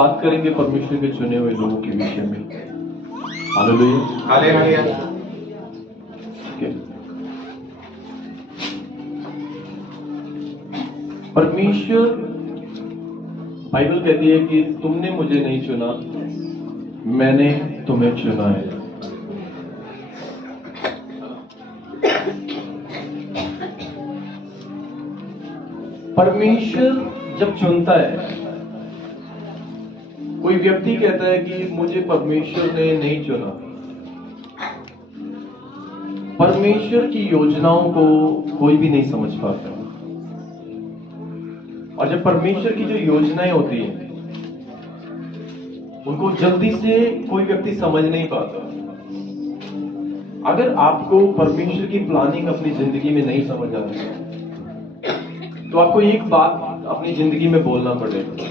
बात करेंगे परमेश्वर के चुने हुए लोगों के विषय में। Hallelujah, hallelujah. ठीक है। परमेश्वर, बाइबल कहती है कि तुमने मुझे नहीं चुना, मैंने तुम्हें चुना है। परमेश्वर जब चुनता है, कोई व्यक्ति कहता है कि मुझे परमेश्वर ने नहीं चुना, परमेश्वर की योजनाओं को कोई भी नहीं समझ पाता। और जब परमेश्वर की जो योजनाएं होती हैं उनको जल्दी से कोई व्यक्ति समझ नहीं पाता। अगर आपको परमेश्वर की प्लानिंग अपनी जिंदगी में नहीं समझ आ रही तो आपको एक बात अपनी जिंदगी में बोलना पड़ेगा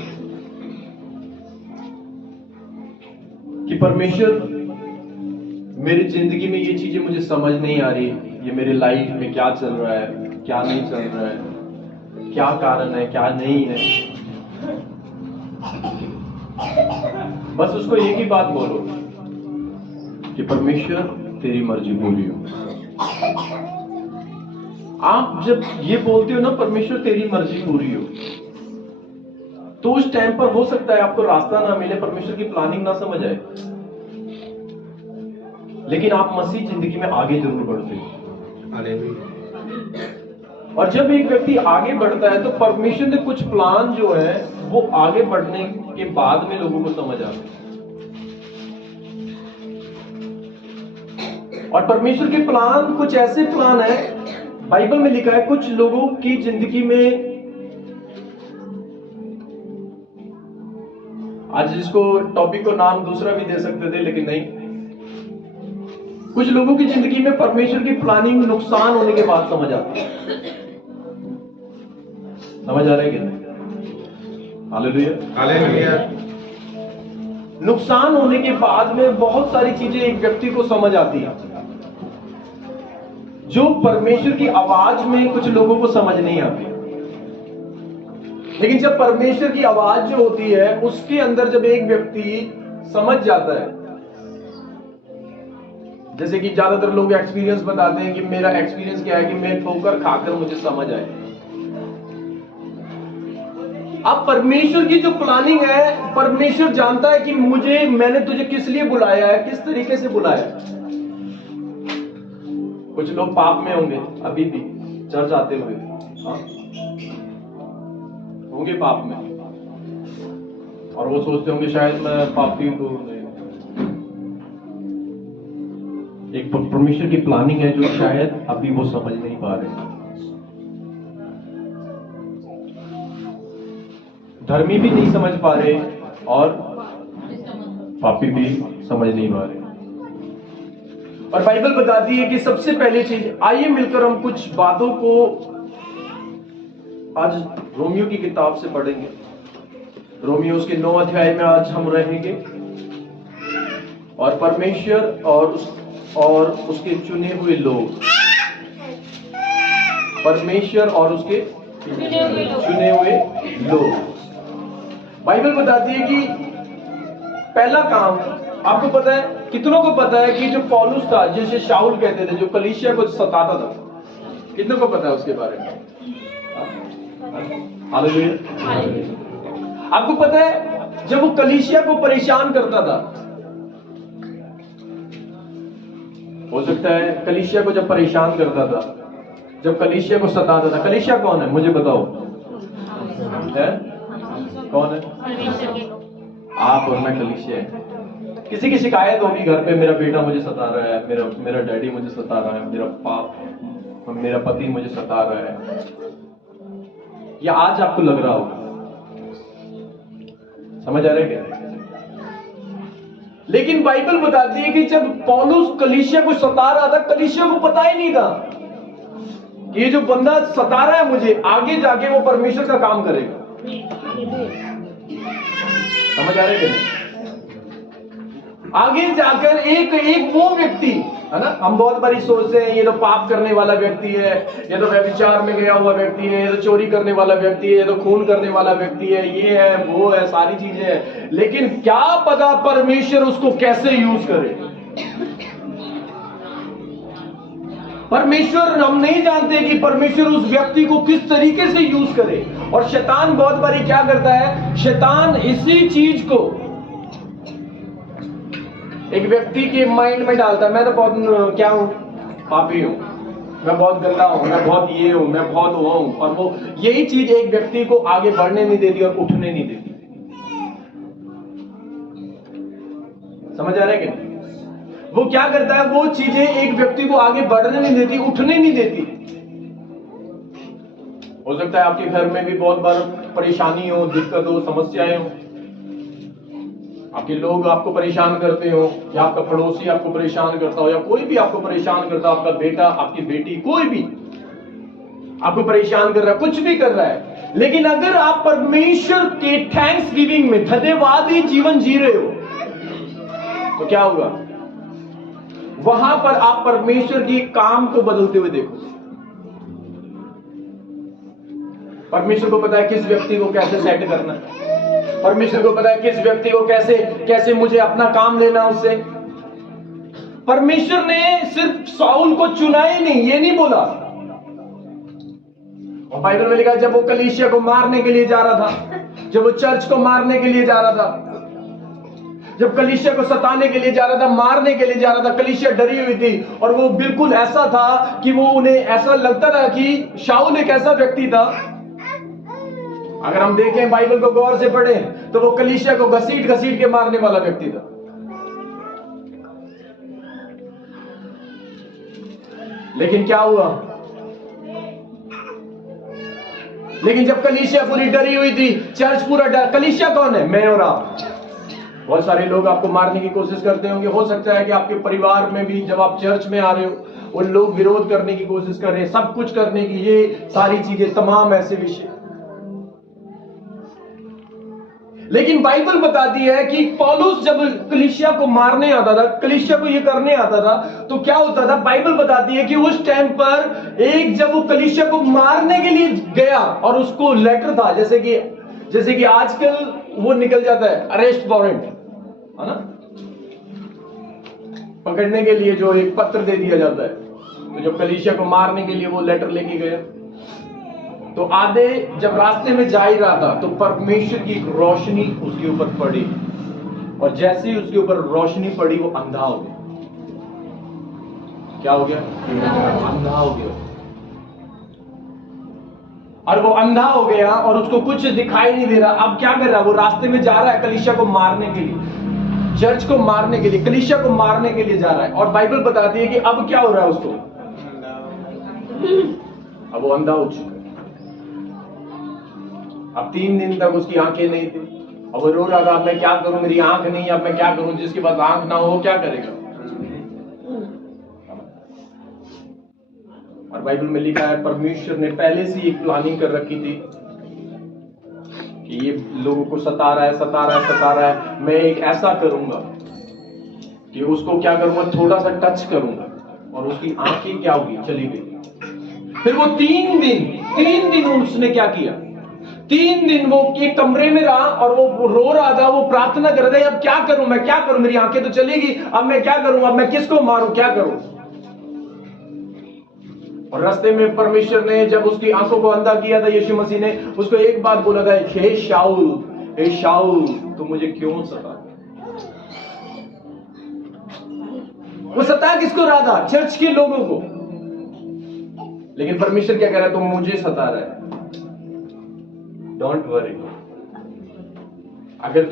कि परमेश्वर, मेरी जिंदगी में ये चीजें मुझे समझ नहीं आ रही, ये मेरे लाइफ में क्या चल रहा है, क्या नहीं चल रहा है, क्या कारण है, क्या नहीं है। बस उसको एक ही बात बोलो कि परमेश्वर तेरी मर्जी पूरी हो। आप जब ये बोलते हो ना, परमेश्वर तेरी मर्जी पूरी हो, तो उस टाइम पर हो सकता है आपको रास्ता ना मिले, परमेश्वर की प्लानिंग ना समझ आए, लेकिन आप मसीह जिंदगी में आगे जरूर बढ़ते हो। और जब एक व्यक्ति आगे बढ़ता है तो परमेश्वर ने कुछ प्लान जो है वो आगे बढ़ने के बाद में लोगों को समझ आते हैं। और परमेश्वर के प्लान कुछ ऐसे प्लान है, बाइबल में लिखा है, कुछ लोगों की जिंदगी में, आज इसको टॉपिक को नाम दूसरा भी दे सकते थे लेकिन नहीं, कुछ लोगों की जिंदगी में परमेश्वर की प्लानिंग नुकसान होने के बाद समझ आती है। समझ आ रहा है कि नहीं? Hallelujah, hallelujah. नुकसान होने के बाद में बहुत सारी चीजें एक व्यक्ति को समझ आती है जो परमेश्वर की आवाज में कुछ लोगों को समझ नहीं आती। लेकिन जब परमेश्वर की आवाज जो होती है उसके अंदर जब एक व्यक्ति समझ जाता है, जैसे कि ज्यादातर लोग एक्सपीरियंस बताते हैं कि मेरा एक्सपीरियंस क्या है कि मैं ठोकर खाकर मुझे समझ आए। अब परमेश्वर की जो प्लानिंग है, परमेश्वर जानता है कि मैंने तुझे किस लिए बुलाया है, किस तरीके से बुलाया है। कुछ लोग पाप में होंगे अभी भी चर्च आते हुए, होंगे पाप में, और वो सोचते होंगे शायद मैं पापी हूं। तो एक परमेश्वर की प्लानिंग है जो शायद अभी वो समझ नहीं पा रहे। धर्मी भी नहीं समझ पा रहे और पापी भी समझ नहीं पा रहे। और बाइबल बताती है कि सबसे पहली चीज, आइए मिलकर हम कुछ बातों को आज रोमियो की किताब से पढ़ेंगे। रोमियो उसके 9 अध्याय में आज हम रहेंगे। और परमेश्वर और उसके चुने हुए लोग, परमेश्वर और उसके चुने हुए लोग। बाइबल बताती है कि पहला काम, आपको पता है, कितनों को पता है कि जो पौलुस था, जिसे शाऊल कहते थे, जो कलीसिया को सताता था, कितनों को पता है उसके बारे में? हालेलुया। आपको पता है जब वो कलीसिया को परेशान करता था, हो सकता है कलीसिया को जब परेशान करता था, जब कलीसिया को सताता था, कलीसिया कौन है मुझे बताओ? है? कौन है? आप और मैं कलीसिया है। किसी की शिकायत होगी घर पे, मेरा बेटा मुझे सता रहा है, मेरा डैडी मुझे सता रहा है, मेरा पति मुझे सता रहा है, या आज आपको लग रहा होगा। समझ आ रहा है क्या? लेकिन बाइबल बताती है कि जब पौलुस कलीसिया को सता रहा था, कलीसिया को पता ही नहीं था कि ये जो बंदा सता रहा है मुझे, आगे जाके वो परमेश्वर का काम करेगा। समझ आ रहा है क्या? आगे जाकर एक वो व्यक्ति है ना। हम बहुत बारी सोचते हैं ये तो पाप करने वाला व्यक्ति है, ये तो व्यभिचार में गया हुआ व्यक्ति है, ये तो चोरी करने वाला व्यक्ति है, ये तो खून करने वाला व्यक्ति है, ये है वो है, सारी चीजें हैं। लेकिन क्या पता परमेश्वर उसको कैसे यूज करे। परमेश्वर, हम नहीं जानते कि परमेश्वर उस व्यक्ति को किस तरीके से यूज करे। और शैतान बहुत बारी क्या करता है, शैतान इसी चीज को एक व्यक्ति के माइंड में डालता है। मैं तो बहुत क्या हूं, पापी हूं, मैं बहुत गंदा हूं, मैं बहुत ये हूं, मैं बहुत वो हूं, और वो यही चीज एक व्यक्ति को आगे बढ़ने नहीं देती और उठने नहीं देती। समझ आ रहा है क्या? वो क्या करता है, वो चीजें एक व्यक्ति को आगे बढ़ने नहीं देती, उठने नहीं देती। हो सकता है आपके घर में भी बहुत बार परेशानी हो, दिक्कत हो, समस्याएं हो, आपके लोग आपको परेशान करते हो, या आपका पड़ोसी आपको परेशान करता हो, या कोई भी आपको परेशान करता हो, आपका बेटा, आपकी बेटी, कोई भी आपको परेशान कर रहा है, कुछ भी कर रहा है। लेकिन अगर आप परमेश्वर के थैंक्स गिविंग में धन्यवादी जीवन जी रहे हो तो क्या होगा, वहां पर आप परमेश्वर के काम को बदलते हुए देखो। परमेश्वर को पता है किस व्यक्ति को कैसे सेट करना है, परमेश्वर को पता है किस व्यक्ति को कैसे कैसे मुझे अपना काम लेना उससे। परमेश्वर ने सिर्फ शाऊल को चुना ही नहीं, ये नहीं बोला। और बाइबल में लिखा है जब वो कलीसिया को मारने के लिए जा रहा था, जब वो चर्च को मारने के लिए जा रहा था, जब कलीसिया को सताने के लिए जा रहा था, मारने के लिए जा रहा था, कलीसिया डरी हुई थी। और वो बिल्कुल ऐसा था कि वो उन्हें ऐसा लगता था कि शाऊल एक ऐसा व्यक्ति था, अगर हम देखें बाइबल को गौर से पढ़ें तो वो कलीसिया को घसीट घसीट के मारने वाला व्यक्ति था। लेकिन क्या हुआ, लेकिन जब कलीसिया पूरी डरी हुई थी, चर्च पूरा डर, कलीसिया कौन है, मैं और आप। बहुत सारे लोग आपको मारने की कोशिश करते होंगे, हो सकता है कि आपके परिवार में भी जब आप चर्च में आ रहे हो वो लोग विरोध करने की कोशिश कर रहे हैं, सब कुछ करने की, ये सारी चीजें, तमाम ऐसे विषय। लेकिन बाइबल बताती है कि पौलुस जब कलीसिया को मारने आता था, कलीसिया को ये करने आता था, तो क्या होता था, बाइबल बताती है कि उस टाइम पर एक जब वो कलीसिया को मारने के लिए गया और उसको लेटर था, जैसे कि आजकल वो निकल जाता है अरेस्ट वारंट, है ना, पकड़ने के लिए जो एक पत्र दे दिया जाता है। तो जब कलीसिया को मारने के लिए वो लेटर लेके गए, तो आधे जब रास्ते में जा ही रहा था तो परमेश्वर की एक रोशनी उसके ऊपर पड़ी, और जैसे ही उसके ऊपर रोशनी पड़ी वो अंधा हो गया। क्या हो गया, अंधा हो गया। और वो अंधा हो गया और उसको कुछ दिखाई नहीं दे रहा। अब क्या कर रहा है, वो रास्ते में जा रहा है कलीसिया को मारने के लिए, चर्च को मारने के लिए, कलीसिया को मारने के लिए जा रहा है। और बाइबल बताती है कि अब क्या हो रहा है उसको, अब वो अंधा हो चुका है। अब 3 दिन तक उसकी आंखें नहीं थी, अब वो रो रहा था, मैं क्या करूं, मेरी आंख नहीं है, अब मैं क्या करूं। जिसके पास आंख ना हो वो क्या करेगा। और बाइबल में लिखा है परमेश्वर ने पहले से एक प्लानिंग कर रखी थी कि ये लोगों को सता रहा है, मैं एक ऐसा करूंगा कि उसको क्या करूंगा, थोड़ा सा टच करूंगा और उसकी आंखें क्या होगी, चली गई। फिर वो 3 दिन उसने क्या किया, 3 दिन वो एक कमरे में रहा और वो रो रहा था, वो प्रार्थना कर रहा था, अब क्या करूं, मैं क्या करूं, मेरी आंखें तो चलेगी, अब मैं क्या करूं, अब मैं किसको मारूं, क्या करूं। और रास्ते में परमेश्वर ने जब उसकी आंखों को अंधा किया था, यीशु मसीह ने उसको एक बात बोला था, हे शाऊल तू मुझे क्यों सता। वो सता किसको रहा था, चर्च के लोगों को। लेकिन परमेश्वर क्या कह रहा है, तुम मुझे सता रहा है, डोंट वरी। अगर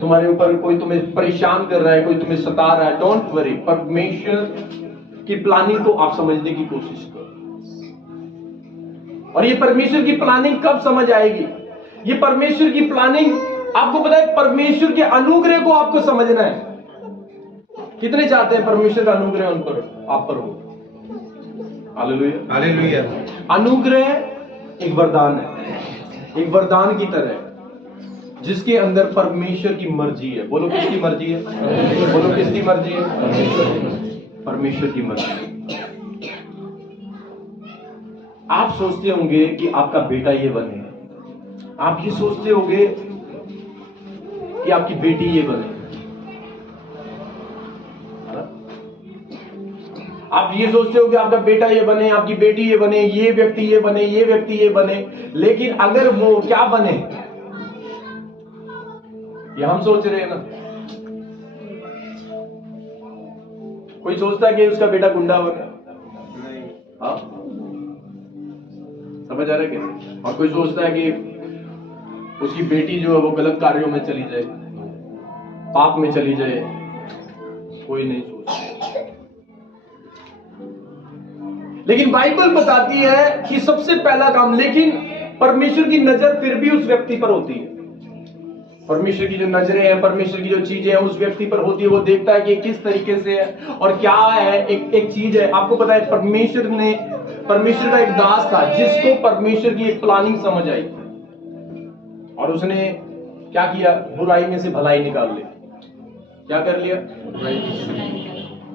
तुम्हारे ऊपर कोई तुम्हें परेशान कर रहा है, कोई तुम्हें सता रहा है, डोंट वरी। परमेश्वर की प्लानिंग को आप समझने की कोशिश करो। और ये परमेश्वर की प्लानिंग कब समझ आएगी, ये परमेश्वर की प्लानिंग, आपको पता है परमेश्वर के अनुग्रह को आपको समझना है। कितने चाहते हैं परमेश्वर का अनुग्रह उन पर, आप पर हो। Hallelujah, hallelujah. अनुग्रह एक वरदान है, एक वरदान की तरह जिसके अंदर परमेश्वर की मर्जी है। बोलो किसकी मर्जी है, बोलो किसकी मर्जी है, परमेश्वर की मर्जी। परमेश्वर की मर्जी। आप सोचते होंगे कि आपका बेटा ये बने, आप ये सोचते होंगे कि आपकी बेटी ये बने, आप ये सोचते हो कि आपका बेटा ये बने, आपकी बेटी ये बने, ये व्यक्ति ये बने, ये व्यक्ति ये बने, लेकिन अगर वो क्या बने, ये हम सोच रहे हैं ना। कोई सोचता है कि उसका बेटा गुंडा बने, हाँ, समझ आ रहा है क्या? और कोई सोचता है कि उसकी बेटी जो है वो गलत कार्यों में चली जाए, पाप में चली जाए, कोई नहीं सोचता। लेकिन बाइबल बताती है कि सबसे पहला काम, लेकिन परमेश्वर की नजर फिर भी उस व्यक्ति पर होती है। परमेश्वर की जो नजरें हैं, परमेश्वर की जो चीजें हैं उस व्यक्ति पर होती है। वो देखता है कि किस तरीके से है और क्या है। एक चीज है, आपको पता है, परमेश्वर का एक दास था जिसको परमेश्वर की एक प्लानिंग समझ आई और उसने क्या किया, बुराई में से भलाई निकाल ली। क्या कर लिया?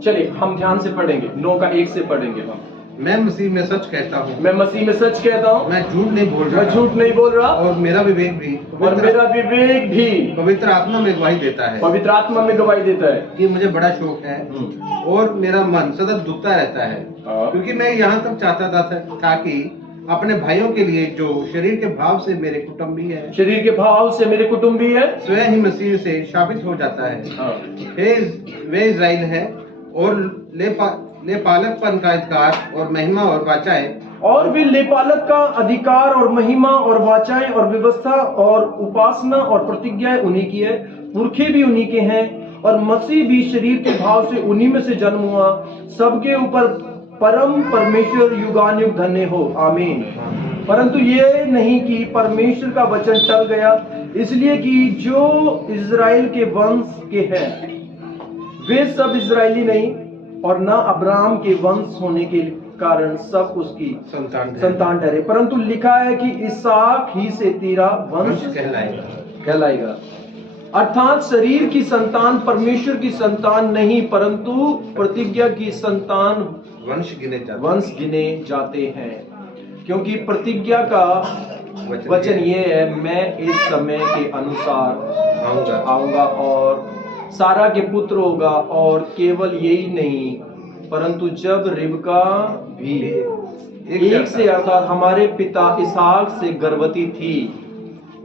चलिए हम ध्यान से पढ़ेंगे, 9 का 1 से पढ़ेंगे हम। मैं मसीह में सच कहता हूँ, मैं मसीह में सच कहता हूँ, मैं झूठ नहीं बोल रहा, मैं झूठ नहीं बोल रहा, और मेरा विवेक भी पवित्र आत्मा में गवाही देता है, पवित्र आत्मा में गवाही देता है कि मुझे बड़ा शौक है और मेरा मन सदा दुखता रहता है, क्योंकि मैं यहाँ तक चाहता था कि अपने भाइयों के लिए जो शरीर के भाव से मेरे कुटुंबी है, शरीर के भाव से मेरे कुटुंबी है, स्वयं ही मसीह से शापित हो जाता है। वे इज़राइल है और लेपालकपन का अधिकार और महिमा और वाचाएं, और वे लेपालक का अधिकार और महिमा और वाचाएं और व्यवस्था और उपासना और प्रतिज्ञाएं उन्हीं की है, पुरखे भी उन्हीं के हैं और मसीह भी शरीर के भाव से उन्हीं में से जन्म हुआ। सबके ऊपर परम परमेश्वर युगानुयुग धन्य हो, आमीन। परंतु ये नहीं कि परमेश्वर का वचन टल गया, इसलिए कि जो इज़राइल के वंश के हैं वे सब इज़राइली नहीं, और न अब्राहम के वंश होने के कारण सब उसकी संतान ठहरे, परंतु लिखा है कि इसहाक ही से तेरा वंश कहलाएगा। अर्थात शरीर की संतान परमेश्वर की संतान नहीं, परंतु प्रतिज्ञा की संतान वंश गिने जाते हैं। क्योंकि प्रतिज्ञा का वचन ये है, मैं इस समय के अनुसार आऊंगा और सारा के पुत्र होगा। और केवल यही नहीं, परंतु जब रिबका भी एक से अर्थात हमारे पिता इसहाक से गर्भवती थी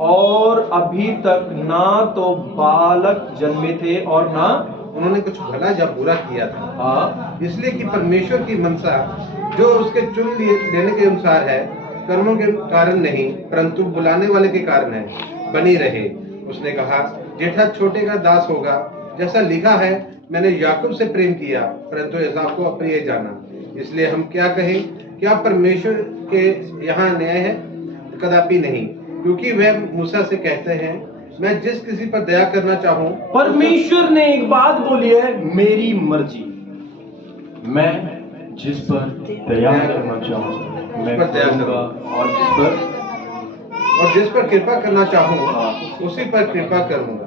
और अभी तक ना तो बालक जन्मे थे और ना उन्होंने कुछ भला या बुरा किया था, हाँ, इसलिए कि परमेश्वर की मनसा जो उसके चुन लेने के अनुसार है, कर्मों के कारण नहीं परंतु बुलाने वाले के कारण है, बनी रहे। उसने कहा, जेठा छोटे का दास होगा, जैसा लिखा है, मैंने याकूब से प्रेम किया परंतु एसाव को अप्रिय जाना। इसलिए हम क्या कहें, क्या परमेश्वर के यहाँ न्याय है? कदापि नहीं, क्योंकि वह मूसा से कहते हैं, मैं जिस किसी पर दया करना चाहूँ। परमेश्वर ने एक बात बोली है, मेरी मर्जी, मैं जिस पर दया करना चाहूँ मैं दया करूँगा, और जिस पर कृपा करना चाहूँ उसी पर कृपा करूँगा।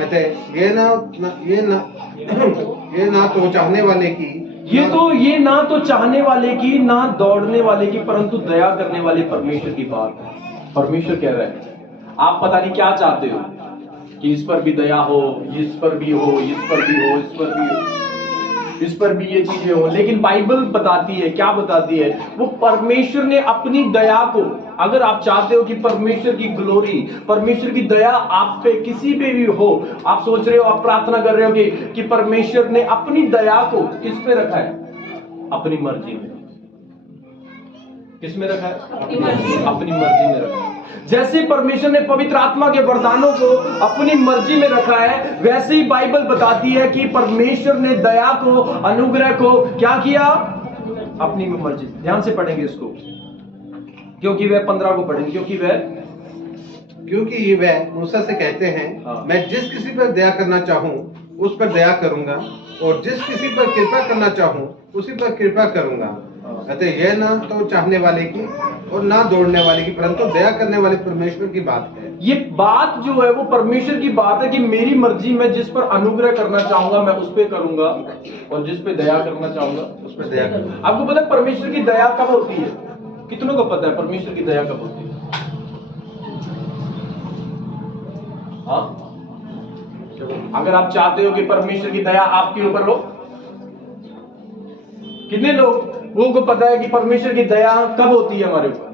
अतः ये ना तो चाहने वाले की, ये ना तो चाहने वाले की, ना दौड़ने वाले की, परंतु दया करने वाले परमेश्वर की बात है। परमेश्वर कह रहे हैं, आप पता नहीं क्या चाहते हो कि इस पर भी दया हो, इस पर भी हो, इस पर भी हो, इस पर भी हो, इस पर भी ये चीजें हो, लेकिन बाइबल बताती है, क्या बताती है, वो परमेश्वर ने अपनी दया को, अगर आप चाहते हो कि परमेश्वर की ग्लोरी, परमेश्वर की दया आप पे किसी पे भी हो, आप सोच रहे हो, आप प्रार्थना कर रहे हो कि परमेश्वर ने अपनी दया को किस पे रखा है? अपनी मर्जी में। किस में रखा है? अपनी मर्जी में रखा है। जैसे परमेश्वर ने पवित्र आत्मा के वरदानों को अपनी मर्जी में रखा है, वैसे ही बाइबल बताती है कि परमेश्वर ने दया को, अनुग्रह को क्या किया? अपनी मर्जी। ध्यान से पढ़ेंगे इसको, क्योंकि वह 15 को पढ़ेंगे, क्योंकि वह मूसा से कहते हैं, मैं जिस किसी पर दया करना चाहूँ उस पर दया करूंगा, और जिस किसी पर कृपा करना चाहूँ उसी पर कृपा करूंगा। अतः यह ना तो चाहने वाले की और ना दौड़ने वाले की, परंतु दया करने वाले परमेश्वर की बात है। ये बात जो है वो परमेश्वर की बात है कि मेरी मर्जी, मैं जिस पर अनुग्रह करना चाहूंगा मैं उस पर करूंगा, और जिस पे दया करना चाहूंगा उस पर दया करूंगा। आपको पता है परमेश्वर की दया कब होती है? कितनों को पता है परमेश्वर की दया कब होती है? हाँ, अगर आप चाहते हो कि परमेश्वर की दया आपके ऊपर हो, कितने लोगों को पता है कि परमेश्वर की दया कब होती है हमारे ऊपर?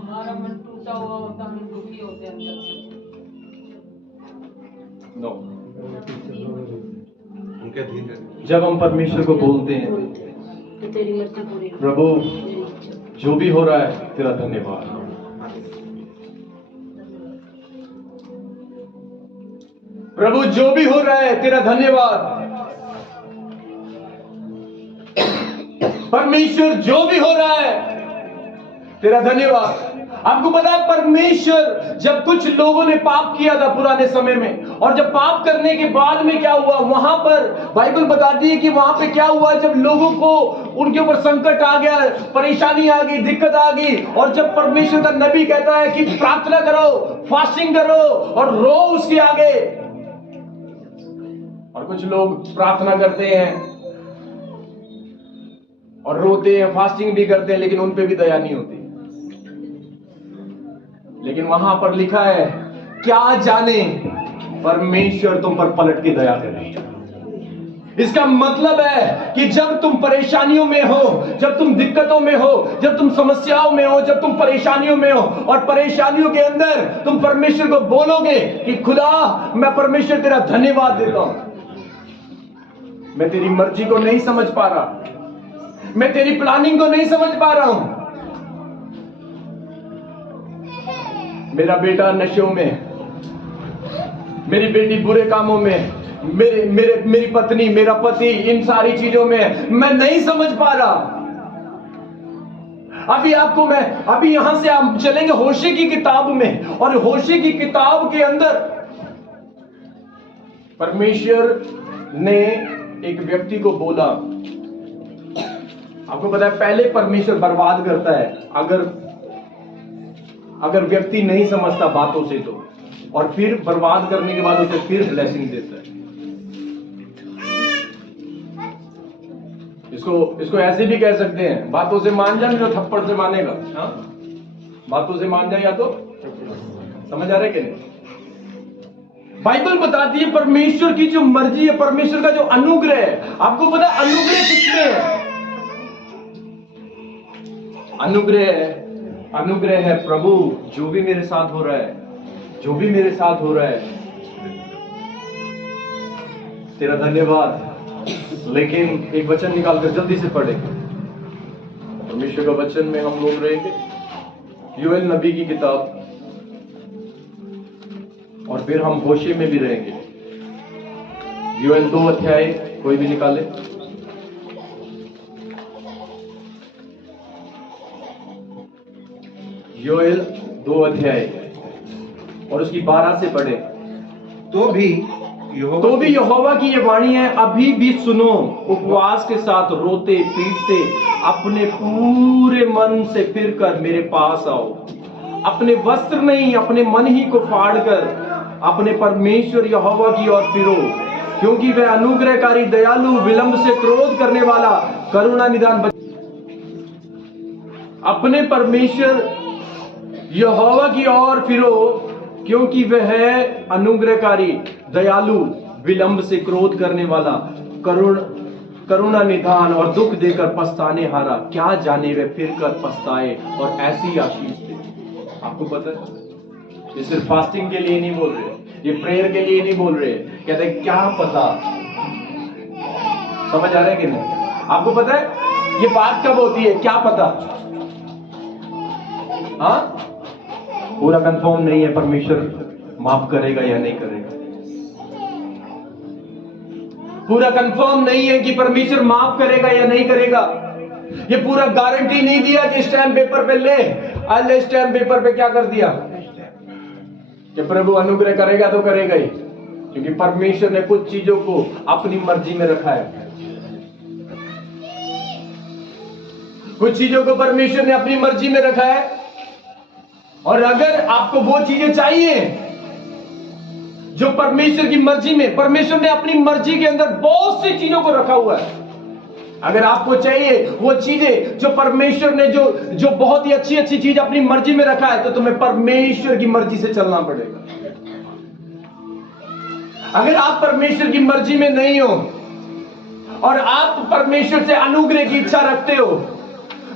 हमारा मन टूटा हुआ होता, हम दुखी होते हैं अंदर से। नो, उनके अधीन जब हम परमेश्वर को बोलते हैं तो तेरी मर्जी पूरी हो। प्रभु जो भी हो रहा है तेरा धन्यवाद, प्रभु जो भी हो रहा है तेरा धन्यवाद, परमेश्वर जो भी हो रहा है तेरा धन्यवाद। आपको पता है परमेश्वर, जब कुछ लोगों ने पाप किया था पुराने समय में, और जब पाप करने के बाद में क्या हुआ, वहां पर बाइबल बताती है कि वहां पे क्या हुआ, जब लोगों को उनके ऊपर संकट आ गया, परेशानी आ गई, दिक्कत आ गई, और जब परमेश्वर का नबी कहता है कि प्रार्थना करो, फास्टिंग करो और रो उसके आगे, और कुछ लोग प्रार्थना करते हैं और रोते हैं, फास्टिंग भी करते हैं, लेकिन उन पे भी दया नहीं होती। लेकिन वहां पर लिखा है, क्या जाने परमेश्वर तुम पर पलट के दया करे। इसका मतलब है कि जब तुम परेशानियों में हो, जब तुम दिक्कतों में हो, जब तुम समस्याओं में हो, जब तुम परेशानियों में हो, और परेशानियों के अंदर तुम परमेश्वर को बोलोगे कि खुदा मैं परमेश्वर तेरा धन्यवाद देता हूं, मैं तेरी मर्जी को नहीं समझ पा रहा, मैं तेरी प्लानिंग को नहीं समझ पा रहा हूं, मेरा बेटा नशों में, मेरी बेटी बुरे कामों में, मेरी पत्नी, मेरा पति इन सारी चीजों में मैं नहीं समझ पा रहा। अभी यहां से हम चलेंगे होशे की किताब में, और होशे की किताब के अंदर परमेश्वर ने एक व्यक्ति को बोला। आपको पता है पहले परमेश्वर बर्बाद करता है अगर व्यक्ति नहीं समझता बातों से तो, और फिर बर्बाद करने के बाद उसे फिर ब्लेसिंग देता है। इसको ऐसे भी कह सकते हैं, बातों से मान जाए तो थप्पड़ से मानेगा। हाँ, बातों से मान जाए या तो, समझ आ रहा है कि नहीं? बाइबल बताती है परमेश्वर की जो मर्जी है, परमेश्वर का जो अनुग्रह है। आपको पता है अनुग्रह किसमें है? अनुग्रह है प्रभु जो भी मेरे साथ हो रहा है, जो भी मेरे साथ हो रहा है तेरा धन्यवाद। लेकिन एक वचन निकालकर जल्दी से पढ़े, परमेश्वर का वचन में हम लोग रहेंगे, योएल नबी की किताब, और फिर हम होशे में भी रहेंगे। योएल 2 अध्याय कोई भी निकाले। योएल 2 अध्याय और उसकी 12 से पढ़े। तो भी यहोवा की ये वाणी है, अभी भी सुनो, उपवास के साथ रोते पीटते अपने पूरे मन से फिरकर मेरे पास आओ, अपने वस्त्र नहीं अपने मन ही को फाड़कर अपने परमेश्वर यहोवा की ओर फिरो, क्योंकि वह अनुग्रहकारी, दयालु, विलंब से क्रोध करने वाला, करुणा निदान। अपने परमेश्वर यहोवा की ओर फिरो, क्योंकि वह है अनुग्रहकारी, दयालु, विलंब से क्रोध करने वाला, करुणा निधान और दुख देकर पछताने हारा। क्या जाने वे फिर कर पछताए और ऐसी आशीष दे। आपको पता है ये सिर्फ फास्टिंग के लिए नहीं बोल रहे, ये प्रेयर के लिए नहीं बोल रहे, कहते हैं क्या पता। समझ आ रहा है कि नहीं? आपको पता है ये बात कब होती है, क्या पता? हाँ, पूरा कंफर्म नहीं है परमेश्वर माफ करेगा या नहीं करेगा। पूरा कंफर्म नहीं है कि परमेश्वर माफ करेगा या नहीं करेगा। ये पूरा गारंटी नहीं दिया कि स्टैम्प पेपर पे ले, स्टैम्प पेपर पे क्या कर दिया कि प्रभु अनुग्रह करेगा तो करेगा ही, क्योंकि परमेश्वर ने कुछ चीजों को अपनी मर्जी में रखा है। कुछ चीजों को परमेश्वर ने अपनी मर्जी में रखा है। और अगर आपको वो चीजें चाहिए जो परमेश्वर की मर्जी में, परमेश्वर ने अपनी मर्जी के अंदर बहुत सी चीजों को रखा हुआ है, अगर आपको चाहिए वो चीजें जो परमेश्वर ने जो बहुत ही अच्छी अच्छी चीज अपनी मर्जी में रखा है, तो तुम्हें परमेश्वर की मर्जी से चलना पड़ेगा। अगर आप परमेश्वर की मर्जी में नहीं हो और आप परमेश्वर से अनुग्रह की इच्छा रखते हो,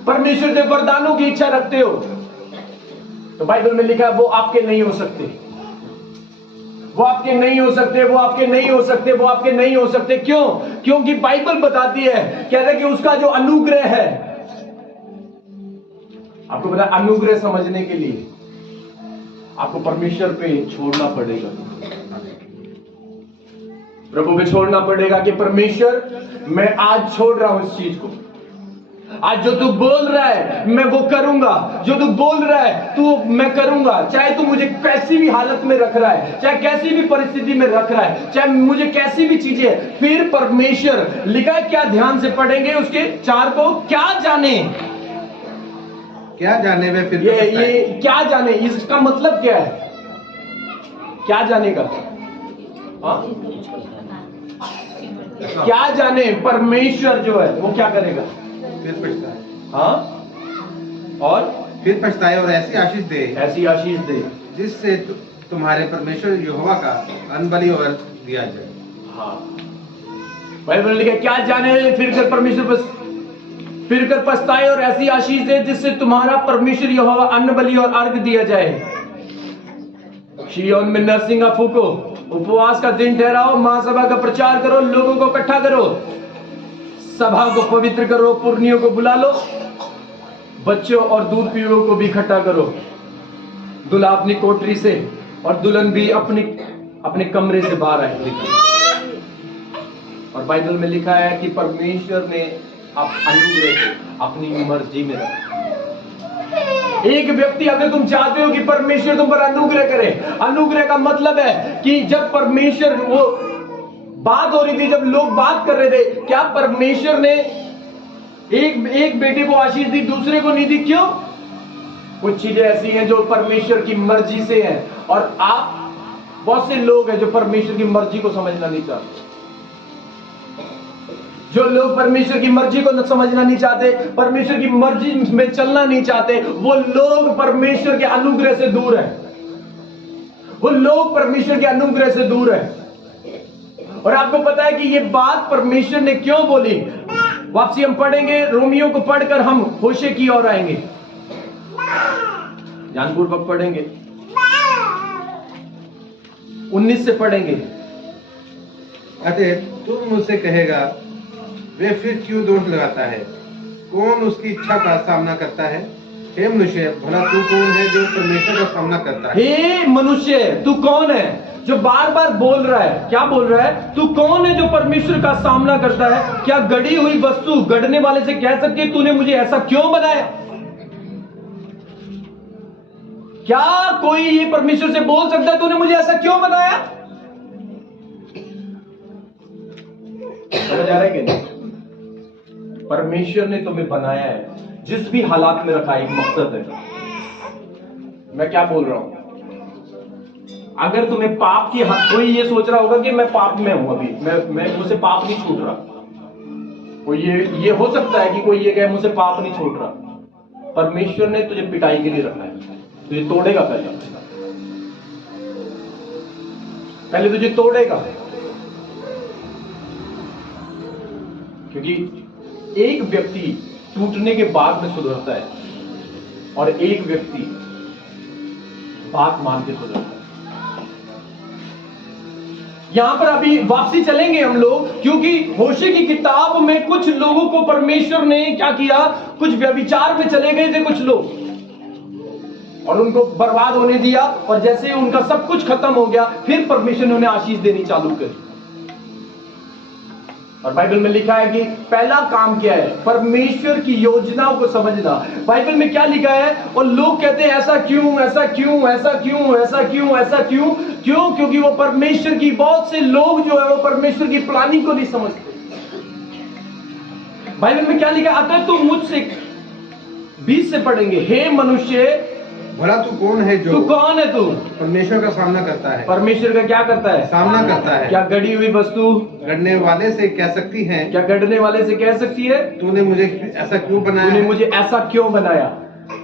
परमेश्वर से वरदानों की इच्छा रखते हो, तो बाइबल में लिखा है वो आपके नहीं हो सकते, वो आपके नहीं हो सकते, वो आपके नहीं हो सकते, वो आपके नहीं हो सकते। क्यों? क्योंकि बाइबल बताती है, कहता है कि उसका जो अनुग्रह है, आपको पता है अनुग्रह समझने के लिए आपको परमेश्वर पे छोड़ना पड़ेगा, प्रभु पे छोड़ना पड़ेगा कि परमेश्वर मैं आज छोड़ रहा हूं इस चीज को, आज जो तू बोल रहा है मैं वो करूंगा, जो तू बोल रहा है तू मैं करूंगा, चाहे तू मुझे कैसी भी हालत में रख रहा है, चाहे कैसी भी परिस्थिति में रख रहा है, चाहे मुझे कैसी भी चीजें। फिर परमेश्वर लिखा है, क्या ध्यान से पढ़ेंगे उसके 4 को, क्या जाने में फिर ये क्या जाने, इसका मतलब क्या है? क्या जानेगा? हाँ? क्या जाने परमेश्वर जो है वो क्या करेगा? फिर पछताए। हाँ, और फिर पछताए और ऐसी आशीष दे, ऐसी आशीष दे जिससे तुम्हारे परमेश्वर यहोवा का अनबली और दिया जाए। हाँ, बाइबल लिखा क्या जाने फिर कर परमेश्वर फिर कर पछताए और ऐसी आशीष दे जिससे तुम्हारा परमेश्वर यहोवा अन्न बलि और अर्घ दिया जाए। शियोन में नरसिंगा फूको, उपवास का दिन ठहराओ, महासभा का प्रचार करो, लोगों को इकट्ठा करो, सभा को पवित्र करो, पुरनियों को बुला लो, बच्चों और दूध पीओ को भी इकट्ठा करो, दूल्हा अपनी कोठरी से और दुल्हन भी अपने कमरे से बाहर आए। और बाइबल में लिखा है कि परमेश्वर ने अनुग्रह को अपनी मर्जी में रखा। एक व्यक्ति, अगर तुम चाहते हो कि परमेश्वर तुम पर अनुग्रह करे, अनुग्रह का मतलब है कि जब परमेश्वर, वो बात हो रही थी, जब लोग बात कर रहे थे, क्या परमेश्वर ने एक बेटे को आशीष दी, दूसरे को नहीं दी? क्यों? कुछ चीजें ऐसी हैं जो परमेश्वर की मर्जी से हैं, और आप बहुत से लोग हैं जो परमेश्वर की मर्जी को समझना नहीं चाहते। जो लोग परमेश्वर की मर्जी को समझना नहीं चाहते, परमेश्वर की मर्जी में चलना नहीं चाहते, वो लोग परमेश्वर के अनुग्रह से दूर हैं। वो लोग परमेश्वर के अनुग्रह से दूर हैं। और आपको पता है कि ये बात परमेश्वर ने क्यों बोली? वापसी हम पढ़ेंगे, रोमियो को पढ़कर हम होशे की ओर आएंगे, ध्यानपूर्वक पढ़ेंगे, 19 से पढ़ेंगे। अतः तू मुझसे कहेगा वे फिर क्यों दोष लगाता है? कौन उसकी इच्छा का सामना करता है? हे मनुष्य, भला तू कौन है जो परमेश्वर का सामना करता है? हे मनुष्य, तू कौन है जो बार बार बोल रहा है? क्या बोल रहा है? तू कौन है जो परमेश्वर का सामना करता है? क्या गढ़ी हुई वस्तु गढ़ने वाले से कह सकती है तूने मुझे ऐसा क्यों बनाया? क्या कोई ये परमेश्वर से बोल सकता है तूने मुझे ऐसा क्यों बनाया? समझ आ रहा है कि नहीं? परमेश्वर ने तुम्हें बनाया है, जिस भी हालात में रखा है, एक मकसद है। मैं क्या बोल रहा हूं? अगर तुम्हें पाप की कोई ये सोच रहा होगा कि मैं पाप में हूं, अभी मैं मुझसे पाप नहीं छूट रहा, कोई ये हो सकता है कि कोई ये कहे मुझसे पाप नहीं छूट रहा। परमेश्वर ने तुझे पिटाई के लिए रखा है, तुझे तोड़ेगा, पहले तुझे तोड़ेगा, क्योंकि एक व्यक्ति टूटने के बाद में सुधरता है और एक व्यक्ति बात मान के सुधरता है। यहां पर अभी वापसी चलेंगे हम लोग, क्योंकि होशे की किताब में कुछ लोगों को परमेश्वर ने क्या किया, कुछ व्यभिचार में चले गए थे कुछ लोग और उनको बर्बाद होने दिया, और जैसे उनका सब कुछ खत्म हो गया, फिर परमेश्वर ने उन्हें आशीष देनी चालू करी। और बाइबल में लिखा है कि पहला काम क्या है? परमेश्वर की योजनाओं को समझना। बाइबल में क्या लिखा है? और लोग कहते हैं ऐसा क्यों, ऐसा क्यों, ऐसा क्यों, ऐसा क्यों, ऐसा क्यों? क्यों? क्योंकि वो परमेश्वर की, बहुत से लोग जो है वो परमेश्वर की प्लानिंग को नहीं समझते। बाइबल में क्या लिखा है? अगर तुम मुझसे 20 से पढ़ेंगे, हे मनुष्य, भला तू कौन है तू जो कौन है? तू परमेश्वर का सामना करता है, परमेश्वर का क्या करता है? सामना करता है। क्या गड़ी हुई वस्तु गढ़ने वाले से कह सकती है, क्या गढ़ने वाले से कह सकती है तूने मुझे ऐसा क्यों बनाया तूने है? मुझे ऐसा क्यों बनाया?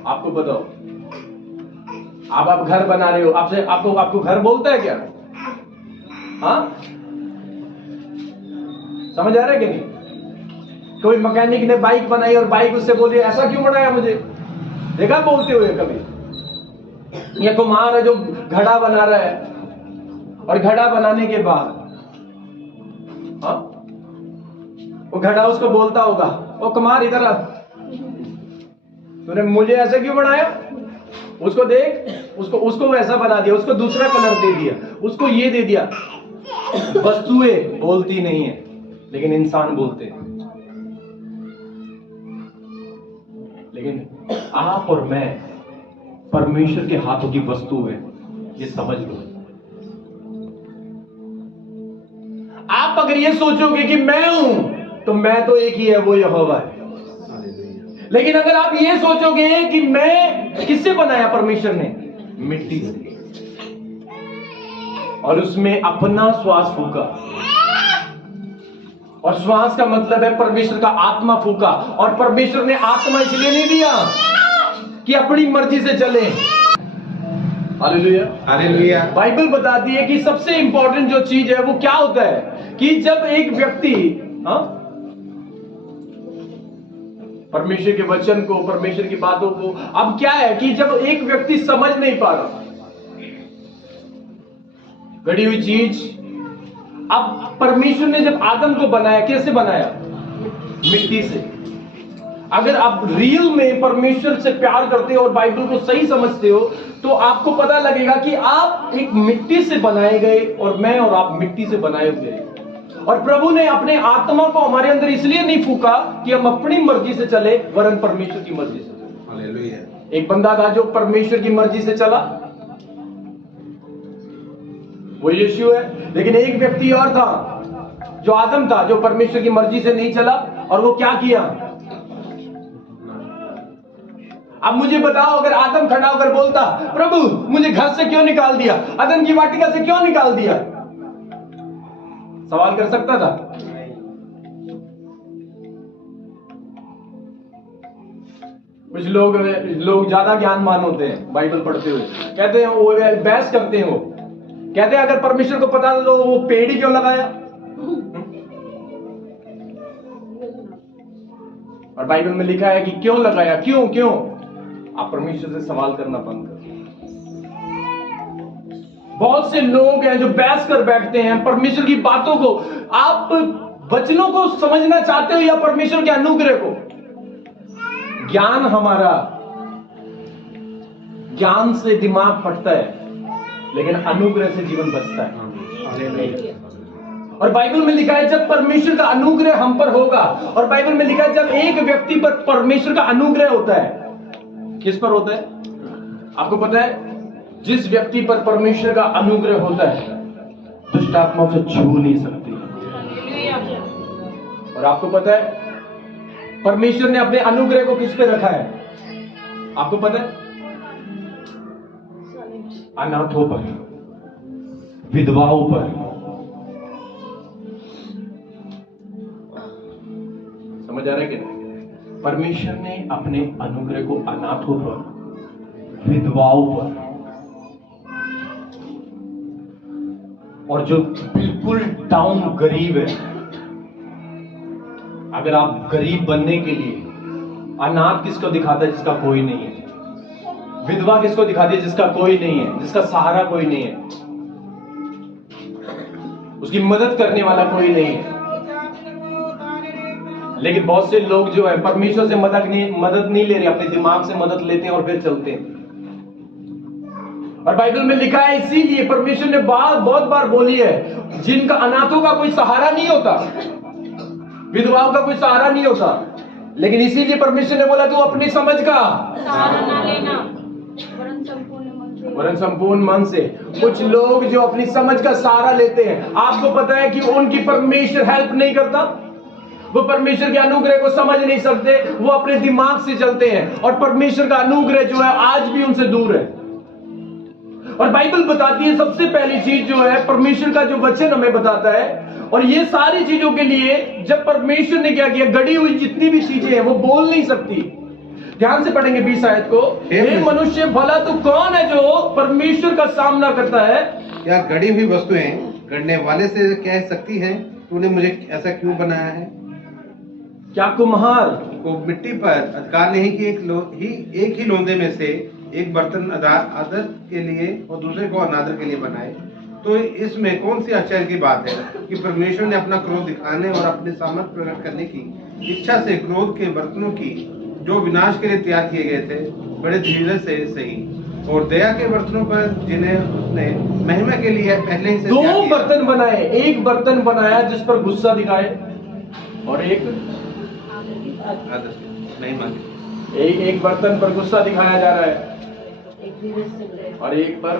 आपको बताओ, आप घर बना रहे हो, आपसे आपको घर बोलता है क्या? हाँ, समझ आ रहा है कि नहीं? कोई मैकेनिक ने बाइक बनाई और बाइक उससे बोली ऐसा क्यों बनाया मुझे? देखा बोलते हुए कभी? ये कुम्हार है जो घड़ा बना रहा है, और घड़ा बनाने के बाद हाँ, वो घड़ा उसको बोलता होगा, ओ कुम्हार इधर आ, तूने मुझे ऐसा क्यों बनाया? उसको देख, उसको वैसा बना दिया, उसको दूसरा कलर दे दिया, उसको ये दे दिया। वस्तुएं बोलती नहीं है, लेकिन इंसान बोलते हैं। लेकिन आप और मैं परमेश्वर के हाथों की वस्तु है, ये समझ लो। आप अगर ये सोचोगे कि मैं हूं, तो मैं तो एक ही है, वो यहोवा है। लेकिन अगर आप ये सोचोगे कि मैं किससे बनाया परमेश्वर ने? मिट्टी से, और उसमें अपना श्वास फूका, और श्वास का मतलब है परमेश्वर का आत्मा फूका। और परमेश्वर ने आत्मा इसलिए नहीं दिया कि अपनी मर्जी से चले। Hallelujah, hallelujah. बाइबल बताती है कि सबसे इंपॉर्टेंट जो चीज है वो क्या होता है कि जब एक व्यक्ति परमेश्वर के वचन को, परमेश्वर की बातों को, अब क्या है कि जब एक व्यक्ति समझ नहीं पा रहा गड़ी हुई चीज, अब परमेश्वर ने जब आदम को बनाया, कैसे बनाया? मिट्टी से। अगर आप रियल में परमेश्वर से प्यार करते हो और बाइबल को सही समझते हो, तो आपको पता लगेगा कि आप एक मिट्टी से बनाए गए, और मैं और आप मिट्टी से बनाए हुए हैं। और प्रभु ने अपने आत्मा को हमारे अंदर इसलिए नहीं फूका कि हम अपनी मर्जी से चले, वरन परमेश्वर की मर्जी से चले। हालेलुया। एक बंदा था जो परमेश्वर की मर्जी से चला, वो यीशु है। लेकिन एक व्यक्ति और था जो आदम था, जो परमेश्वर की मर्जी से नहीं चला, और वो क्या किया? अब मुझे बताओ, अगर आदम खड़ा होकर बोलता, प्रभु मुझे घर से क्यों निकाल दिया, अदन की वाटिका से क्यों निकाल दिया, सवाल कर सकता था? कुछ लोग ज्यादा ज्ञानवान होते हैं, बाइबल पढ़ते हुए कहते हैं, वो बहस करते हैं, वो कहते हैं अगर परमेश्वर को पता तो वो पेड़ ही क्यों लगाया? और बाइबल में लिखा है कि क्यों लगाया, क्यों क्यों? आप परमेश्वर से सवाल करना बंद कर। बहुत से लोग हैं जो बहस कर बैठते हैं परमेश्वर की बातों को। आप वचनों को समझना चाहते हो या परमेश्वर के अनुग्रह को? ज्ञान हमारा, ज्ञान से दिमाग फटता है, लेकिन अनुग्रह से जीवन बचता है। और बाइबल में लिखा है जब परमेश्वर का अनुग्रह हम पर होगा, और बाइबल में लिखा है जब एक व्यक्ति पर परमेश्वर का अनुग्रह होता है, किस पर होता है? आपको पता है, जिस व्यक्ति पर परमेश्वर का अनुग्रह होता है, दुष्ट आत्मा उसे छू नहीं सकती। और आपको पता है परमेश्वर ने अपने अनुग्रह को किस पे रखा है? आपको पता है? अनाथों पर, विधवाओं पर। समझ आ रहा है कि नहीं? परमेश्वर ने अपने अनुग्रह को अनाथों पर, विधवाओं पर, और जो बिल्कुल डाउन गरीब है, अगर आप गरीब बनने के लिए, अनाथ किसको दिखाता है? जिसका कोई नहीं है। विधवा किसको दिखाती है? जिसका कोई नहीं है, जिसका सहारा कोई नहीं है, उसकी मदद करने वाला कोई नहीं है। लेकिन बहुत से लोग जो है परमेश्वर से मदद नहीं ले रहे, अपने दिमाग से मदद लेते हैं और फिर चलते हैं। और बाइबल में लिखा है, इसीलिए परमेश्वर ने बहुत बार बोली है, जिनका अनाथों का कोई सहारा नहीं होता, विधवाओं का कोई सहारा नहीं होता, लेकिन इसीलिए परमेश्वर ने बोला तू अपनी समझ का सहारा ना लेना, वरन संपूर्ण मन से। कुछ लोग जो अपनी समझ का सहारा लेते हैं, आपको पता है कि उनकी परमेश्वर हेल्प नहीं करता। वो परमेश्वर के अनुग्रह को समझ नहीं सकते, वो अपने दिमाग से चलते हैं और परमेश्वर का अनुग्रह जो है आज भी उनसे दूर है। और बाइबल बताती है सबसे पहली चीज जो है, परमेश्वर का जो वचन हमें बताता है, और ये सारी चीजों के लिए जब परमेश्वर ने क्या किया, गढ़ी हुई जितनी भी चीजें हैं वो बोल नहीं सकती। ध्यान से पढ़ेंगे 20 आयत को। हे मनुष्य, भला तू कौन है जो परमेश्वर का सामना करता है? क्या गढ़ी हुई वस्तुएं गढ़ने वाले से कह सकती हैं, तूने मुझे ऐसा क्यों बनाया है? क्या कुम्हार को मिट्टी पर अधिकार नहीं कि एक ही लोंदे में से एक बर्तन आदर के लिए और दूसरे को अनादर के लिए बनाए? तो इसमें कौन सी आश्चर्य की बात है कि परमेश्वर ने अपना क्रोध दिखाने और अपने सामर्थ्य प्रकट करने की इच्छा से क्रोध के बर्तनों की जो विनाश के लिए तैयार किए गए थे बड़े धीरज से सही, और दया के बर्तनों पर जिन्हें उसने महिमा के लिए पहले से दो बर्तन बनाए। एक बर्तन बनाया जिस पर गुस्सा दिखाए और एक नहीं माने। एक बर्तन पर गुस्सा दिखाया जा रहा है और एक पर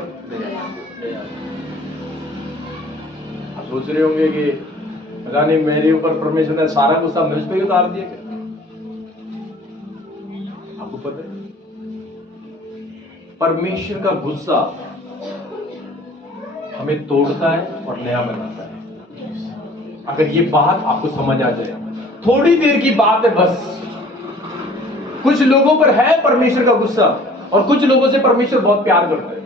आप सोच रहे होंगे कि पता नहीं मेरे ऊपर परमेश्वर ने सारा गुस्सा मुझ पे ही उतार दिया क्या? आपको पता है परमेश्वर का गुस्सा हमें तोड़ता है और नया बनाता है। अगर ये बात आपको समझ आ जाए, थोड़ी देर की बात है बस। कुछ लोगों पर है परमेश्वर का गुस्सा और कुछ लोगों से परमेश्वर बहुत प्यार करता है।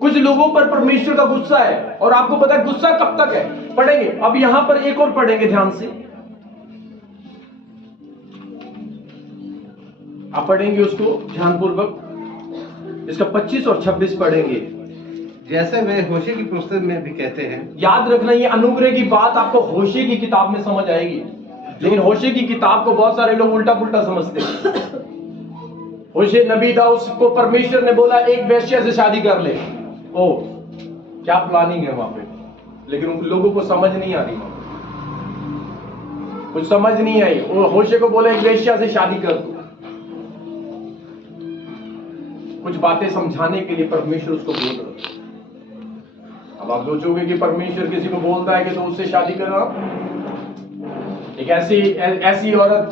कुछ लोगों पर परमेश्वर का गुस्सा है और आपको पता है गुस्सा कब तक है। पढ़ेंगे अब यहां पर एक और पढ़ेंगे ध्यान से, आप पढ़ेंगे उसको ध्यानपूर्वक। इसका 25 और 26 पढ़ेंगे। जैसे वे होशे की पुस्तक में भी कहते हैं। याद रखना ये अनुग्रह की बात आपको होशे की किताब में समझ आएगी, लेकिन होशे की किताब को बहुत सारे लोग उल्टा पुल्टा समझते हैं। होशे नबी था, उसको परमेश्वर ने बोला एक वेश्या से शादी कर ले। ओ क्या प्लानिंग है वहां पे, लेकिन उन लोगों को समझ नहीं आ रही, कुछ समझ नहीं आई। वो होशे को बोला एक वेश्या से शादी कर। कुछ बातें समझाने के लिए परमेश्वर उसको बोल रहा है। अब आप सोचोगे कि परमेश्वर किसी को बोलता है कि तो उससे शादी करना। एक ऐसी औरत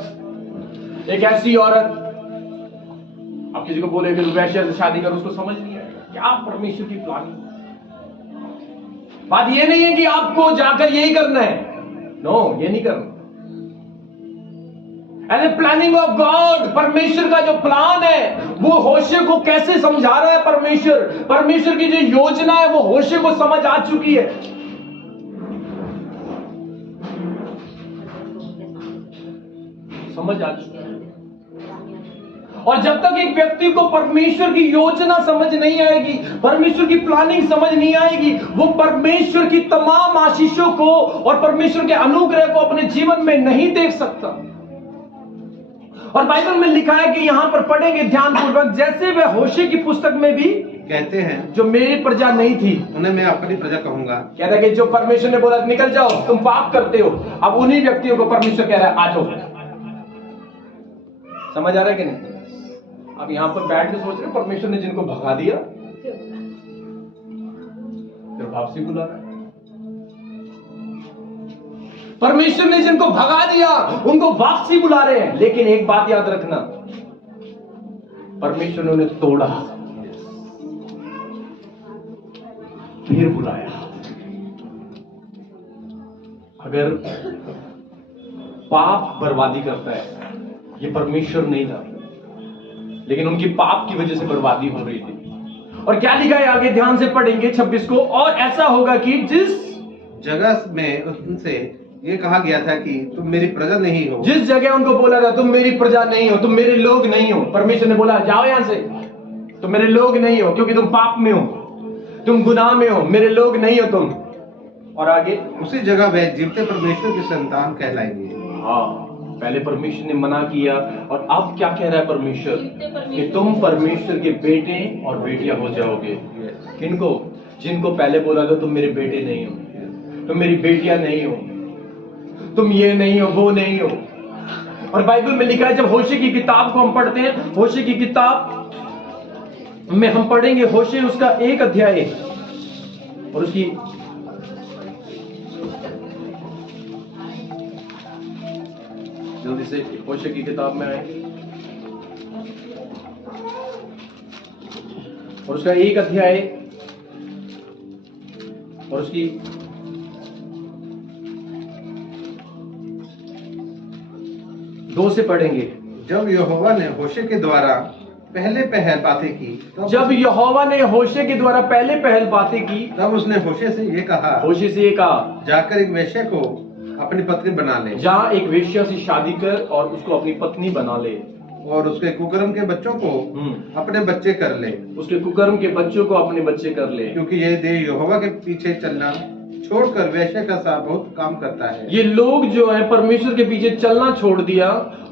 आप किसी को बोले कि वैश्या से शादी कर, उसको समझ नहीं आएगा क्या परमेश्वर की प्लानिंग। बात ये नहीं है कि आपको जाकर यही करना है, नो ये नहीं करना। And the planning of God, परमेश्वर का जो प्लान है वो होशे को कैसे समझा रहा है। परमेश्वर की जो योजना है वो होशे को समझ आ चुकी है। समझ आ चुकी है। और जब तक एक व्यक्ति को परमेश्वर की योजना समझ नहीं आएगी, परमेश्वर की प्लानिंग समझ नहीं आएगी, वो परमेश्वर की तमाम आशीषों को और परमेश्वर के अनुग्रह को अपने जीवन में नहीं देख सकता। और बाइबल में लिखा है कि यहां पर पढ़ेंगे ध्यानपूर्वक, जैसे वे होशे की पुस्तक में भी कहते हैं जो मेरी प्रजा नहीं थी उन्हें मैं अपनी प्रजा कहूंगा। कहता है कि जो परमेश्वर ने बोला निकल जाओ तुम पाप करते हो, अब उन्हीं व्यक्तियों को परमेश्वर कह रहा है आ जाओ। समझ आ रहा है कि नहीं? अब यहां पर बैठ के सोच रहे हो परमेश्वर ने जिनको भगा दिया फिर वापसी बुला रहा है। परमेश्वर ने जिनको भगा दिया उनको वापसी बुला रहे हैं। लेकिन एक बात याद रखना, परमेश्वर ने उन्हें तोड़ा फिर बुलाया। अगर पाप बर्बादी करता है, ये परमेश्वर नहीं था, लेकिन उनकी पाप की वजह से बर्बादी हो रही थी। और क्या लिखा है आगे ध्यान से पढ़ेंगे 26 को। और ऐसा होगा कि जिस जगह में उनसे ये कहा गया था कि तुम मेरी प्रजा नहीं हो, जिस जगह उनको बोला था तुम मेरी प्रजा नहीं हो, तुम मेरे लोग नहीं हो, परमेश्वर ने बोला जाओ यहां से, तुम मेरे लोग नहीं हो क्योंकि तुम पाप में हो, तुम गुनाह में हो, मेरे लोग नहीं हो तुम। और आगे उसी जगह वे जीवते परमेश्वर की संतान कहलाएंगे। हाँ, पहले परमेश्वर ने मना किया और अब क्या कह रहा है परमेश्वर कि तुम परमेश्वर के बेटे और बेटियां हो जाओगे। किनको? जिनको पहले बोला था तुम मेरे बेटे नहीं हो, तुम मेरी बेटियां नहीं हो, तुम ये नहीं हो, वो नहीं हो। और बाइबल में लिखा है, जब होशे की किताब को हम पढ़ते हैं, होशे की किताब में हम पढ़ेंगे होशे उसका 1 अध्याय और उसकी जल्दी से होशे की किताब में आए और उसका 1 अध्याय और उसकी 2 से पढ़ेंगे। जब यहोवा ने होशे के द्वारा पहले पहल बातें की, जब यहोवा ने होशे के द्वारा पहले पहल बातें की, तब उसने होशे से ये कहा, होशे से ये कहा, जाकर एक वेश्या को अपनी पत्नी बना ले, जा एक वेश्या से शादी कर और उसको अपनी पत्नी बना ले, और उसके कुकर्म के बच्चों को अपने बच्चे कर ले, उसके कुकर्म के बच्चों को अपने बच्चे कर ले, क्योंकि ये देह यहोवा के पीछे चलना छोड़कर वेश्या का सा बहुत काम करता है। ये लोग जो है परमेश्वर के पीछे चलना छोड़ दिया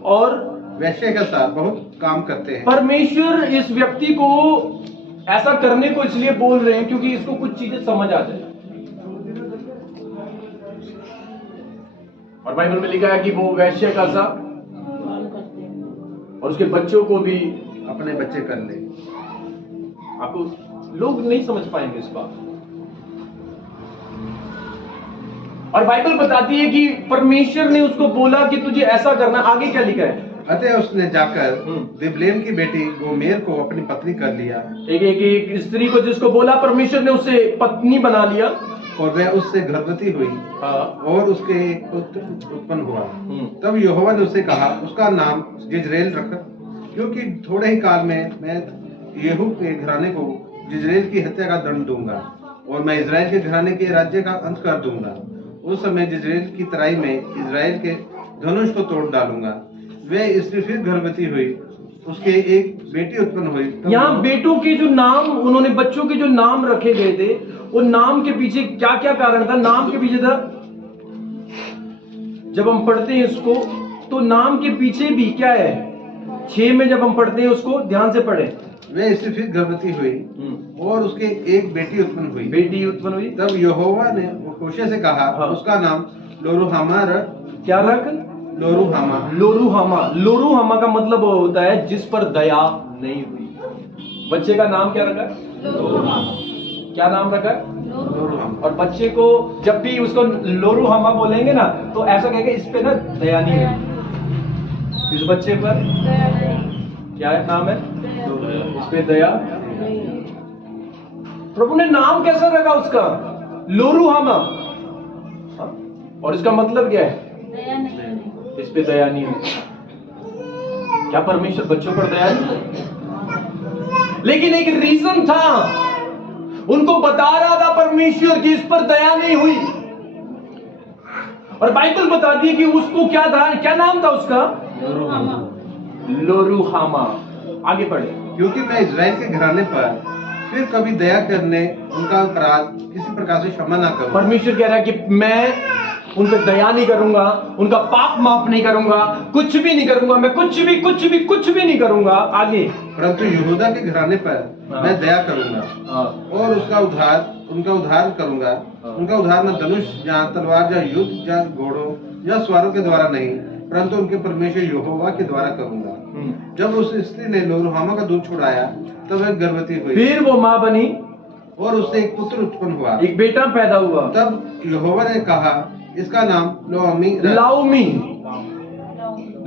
और वेश्या का सा बहुत काम करते हैं। परमेश्वर इस व्यक्ति को ऐसा करने को इसलिए बोल रहे हैं क्योंकि इसको कुछ चीजें समझ आ जाए। और बाइबल में लिखा है कि वो वैश्य का सा और उसके बच्चों को भी अपने बच्चे कर ले। आपको लोग नहीं समझ पाएंगे इस बात। और बाइबल बताती है कि परमेश्वर ने उसको बोला कि तुझे ऐसा करना। आगे क्या लिखा है? अतः उसने जाकर दिबलेम की बेटी गोमेर को अपनी पत्नी कर लिया। एक स्त्री को जिसको बोला परमेश्वर ने उसे पत्नी बना लिया और वह उससे गर्भवती हुई। हाँ। और उसके एक पुत्र उत्पन्न हुआ। तब यहोवा ने उससे कहा, उसका नाम जिज्रेल रख, क्योंकि थोड़े ही काल में मैं येहू के घराने को जिज्रेल की हत्या का दंड दूंगा और मैं इजराइल के घराने के राज्य का अंत कर दूंगा। उस समय जिज्रेल की तराई में इजराइल के धनुष को तोड़ डालूंगा। वह स्त्री फिर गर्भवती हुई, उसके एक बेटी उत्पन्न हुई। यहाँ बेटों के जो नाम, उन्होंने बच्चों के जो नाम रखे गए थे, वो नाम के पीछे क्या क्या कारण था? नाम के पीछे था, जब हम पढ़ते हैं इसको तो नाम के पीछे भी क्या है? 6 में जब हम पढ़ते हैं उसको ध्यान से पढ़े। वह स्त्री फिर गर्भवती हुई और उसके एक बेटी उत्पन्न हुई। बेटी उत्पन्न हुई। तब यहोवा ने होशे से कहा, हाँ। उसका नाम लोरुहामा रख। क्या रख? लोरुहामा। लोरुहामा। लोरुहामा का मतलब वो होता है जिस पर दया नहीं हुई। बच्चे का नाम क्या रखा? क्या नाम रखा? लोरुहामा। और बच्चे को जब भी उसको लोरुहामा बोलेंगे ना तो ऐसा कहेंगे इस पे ना दया नहीं हुई। इस बच्चे पर क्या है नाम है? इस पे दया। प्रभु ने नाम कैसा रखा उसका? लोरुहामा। और इसका मतलब क्या है? इस पे दया नहीं हुई। क्या परमेश्वर बच्चों पर दया नहीं? लेकिन एक रीजन था, उनको बता रहा था परमेश्वर कि इस पर दया नहीं हुई। और बाइबल बताती है कि उसको क्या था, क्या नाम था उसका? लोरुहामा। आगे पढ़े। क्योंकि मैं इजराइल के घराने पर फिर कभी दया करने उनका अपराध किसी प्रकार से क्षमा ना करूं। परमेश्वर कह रहा है कि मैं उन पर दया नहीं करूंगा, उनका पाप माफ नहीं करूंगा, कुछ भी नहीं करूंगा, मैं कुछ भी नहीं करूंगा। आगे। परंतु यहूदा के घराने पर मैं दया करूंगा और उनका उद्धार करूंगा। उनका उद्धार न धनुष या तलवार या युद्ध या घोड़ों या सवारों के द्वारा नहीं, परंतु उनके परमेश्वर यहोवा के द्वारा करूंगा। जब उस स्त्री ने लोरुहामा का दूध छुड़ाया तब वह गर्भवती हुई। फिर वो माँ बनी और उससे एक पुत्र उत्पन्न हुआ, एक बेटा पैदा हुआ। तब यहोवा ने कहा, इसका नाम लोअम्मी रख।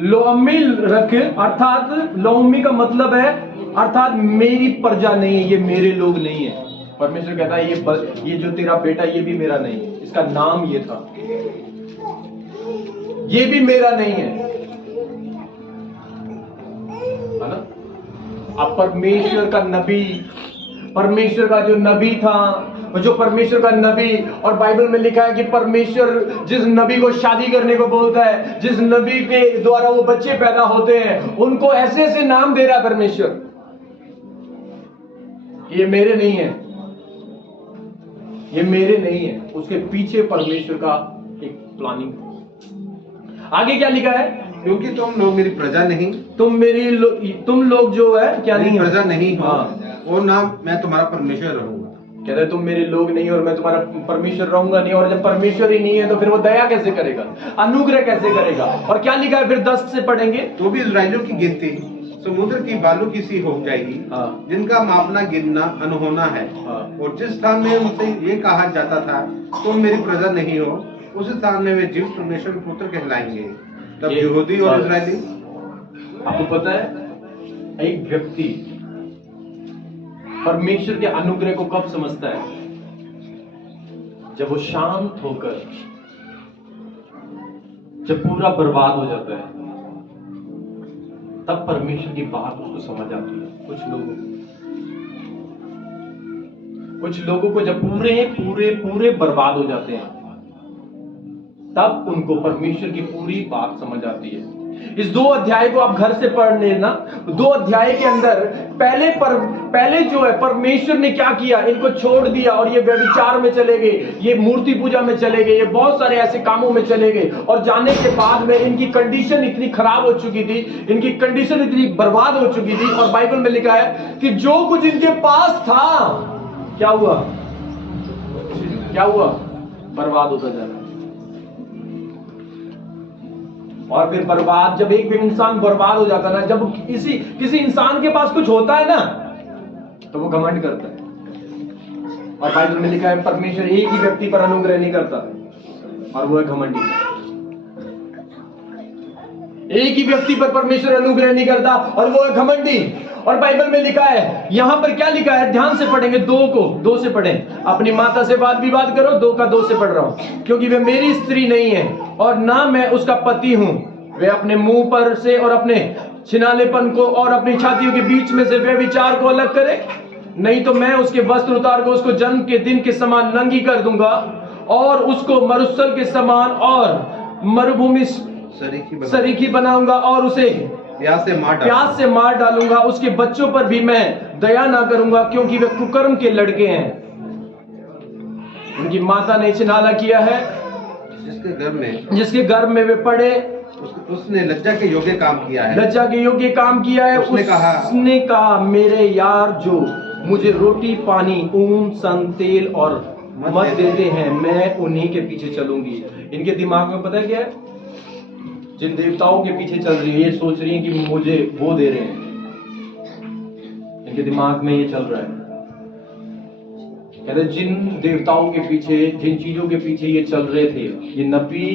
लोअम्मी रख। अर्थात लोअम्मी का मतलब है अर्थात मेरी प्रजा नहीं है, ये मेरे लोग नहीं है। परमेश्वर कहता है ये जो तेरा बेटा ये भी मेरा नहीं है, इसका नाम ये था, ये भी मेरा नहीं है ना? अब परमेश्वर का नबी, परमेश्वर का जो नबी था, जो परमेश्वर का नबी, और बाइबल में लिखा है कि परमेश्वर जिस नबी को शादी करने को बोलता है, जिस नबी के द्वारा वो बच्चे पैदा होते हैं, उनको ऐसे ऐसे नाम दे रहा है परमेश्वर, ये मेरे नहीं है, ये मेरे नहीं है। उसके पीछे परमेश्वर का एक प्लानिंग। आगे क्या लिखा है? क्योंकि तुम लोग मेरी प्रजा नहीं, तुम लोग जो है क्या नहीं प्रजा नहीं हो, हाँ। और ना मैं तुम्हारा परमेश्वर रहूंगा। कहते हैं तुम मेरे लोग नहीं और मैं तुम्हारा परमेश्वर रहूंगा नहीं। और जब परमेश्वर ही नहीं है तो फिर वो दया कैसे करेगा, अनुग्रह कैसे करेगा? और क्या लिखा है फिर 10 से पढ़ेंगे। तो भी इजराइलियों की गिनती समुद्र की बालू की सी हो जाएगी, हाँ। जिनका मापना गिनना अनहोना है। हाँ। और जिस स्थान में उनसे ये कहा जाता था तुम मेरी प्रजा नहीं हो, उस स्थान में वे जीवित परमेश्वर के पुत्र कहलाएंगे। तब ये यहूदी और बस। इजरायली आपको पता है, एक व्यक्ति परमेश्वर के अनुग्रह को कब समझता है? जब वो शांत होकर, जब पूरा बर्बाद हो जाता है, तब परमेश्वर की बात उसको समझ आती है। कुछ लोगों को जब पूरे बर्बाद हो जाते हैं, तब उनको परमेश्वर की पूरी बात समझ आती है। इस 2 अध्याय को आप घर से पढ़ लेना। 2 अध्याय के अंदर पहले जो है, परमेश्वर ने क्या किया, इनको छोड़ दिया और ये व्यभिचार में चले गए, ये मूर्ति पूजा में चले गए, ये बहुत सारे ऐसे कामों में चले गए। और जाने के बाद में इनकी कंडीशन इतनी खराब हो चुकी थी, इनकी कंडीशन इतनी बर्बाद हो चुकी थी। और बाइबल में लिखा है कि जो कुछ इनके पास था, क्या हुआ? बर्बाद होता जा रहा है। और फिर बर्बाद, जब एक भी इंसान बर्बाद हो जाता है ना, जब किसी इंसान के पास कुछ होता है ना, तो वो घमंड करता है। और बाइबल में लिखा है परमेश्वर एक ही व्यक्ति पर अनुग्रह नहीं करता, और वो है घमंडी। एक ही व्यक्ति पर परमेश्वर अनुग्रह नहीं करता, और वो है घमंडी। और बाइबल में लिखा है, यहां पर क्या लिखा है, ध्यान से पढ़ेंगे। 2 से पढ़ें। अपनी माता से वाद विवाद करो। 2 से पढ़ रहा हूं। क्योंकि वे मेरी स्त्री नहीं है और ना मैं उसका पति हूं। वे अपने मुंह पर से और अपने छिनालेपन को और अपनी छातियों के बीच में से वे विचार को अलग करे, नहीं तो मैं उसके वस्त्र उतार को उसको जन्म के दिन के समान नंगी कर दूंगा और उसको मरुस्थल के समान और मरुभूमि सरीखी बनाऊंगा और उसे प्यास से मार डालूंगा। उसके बच्चों पर भी मैं दया ना करूंगा, क्योंकि वे कुकर्म के लड़के हैं। उनकी माता ने छिनाला किया है, जिसके गर्भ में वे पड़े, उसने लज्जा के योग्य काम किया है। उसने कहा मेरे यार जो मुझे रोटी पानी ऊन सन तेल और मत देते हैं, मैं उन्हीं के पीछे चलूंगी। इनके दिमाग में पता है क्या है? जिन देवताओं के पीछे चल रही है, ये सोच रही है कि मुझे वो दे रहे हैं। इनके दिमाग में ये चल रहा है। कहते जिन देवताओं के पीछे, जिन चीजों के पीछे ये चल रहे थे, ये नबी,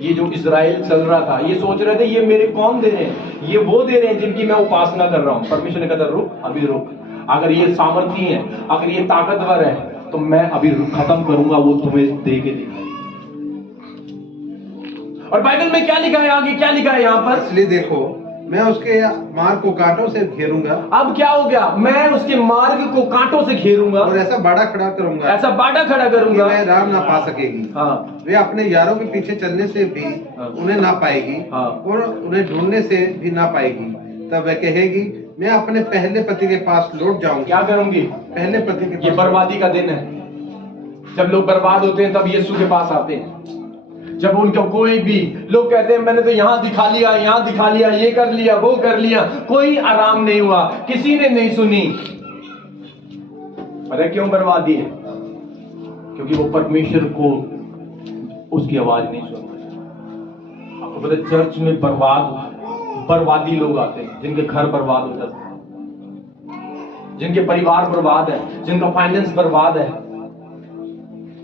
ये जो इजराइल चल रहा था, ये सोच रहे थे ये मेरे कौन दे रहे हैं? ये वो दे रहे हैं जिनकी मैं उपासना कर रहा हूं। परमेश्वर ने कहता रुक, अभी रुक। अगर ये सामर्थी है, अगर ये ताकतवर है, तो मैं अभी खत्म करूंगा, वो तुम्हें दे के दिखाई। और बाइबल में क्या लिखा है, आगे क्या लिखा है यहाँ पर? इसलिए देखो, मैं उसके मार्ग को कांटों से घेरूंगा। अब क्या हो गया? मैं उसके मार्ग को कांटों से घेरूंगा और ऐसा बाड़ा खड़ा करूंगा वह राह ना पा सकेगी। हाँ। वे अपने यारों के पीछे चलने से भी उन्हें ना पाएगी। हाँ। और उन्हें ढूंढने से भी ना पाएगी। तब वह कहेगी मैं अपने पहले पति के पास लौट जाऊंगी। क्या करूंगी? पहले पति के पास। ये बर्बादी का दिन है। जब लोग बर्बाद होते हैं तब यीशु के पास आते हैं। जब उनको कोई भी लोग कहते हैं मैंने तो यहाँ दिखा लिया, ये कर लिया, वो कर लिया, कोई आराम नहीं हुआ, किसी ने नहीं सुनी। पता क्यों बर्बादी है? क्योंकि वो परमेश्वर को उसकी आवाज नहीं सुनते। आपको पता है चर्च में बर्बादी लोग आते हैं, जिनके घर बर्बाद हो जाते हैं, जिनके परिवार बर्बाद है, जिनका फाइनेंस बर्बाद है,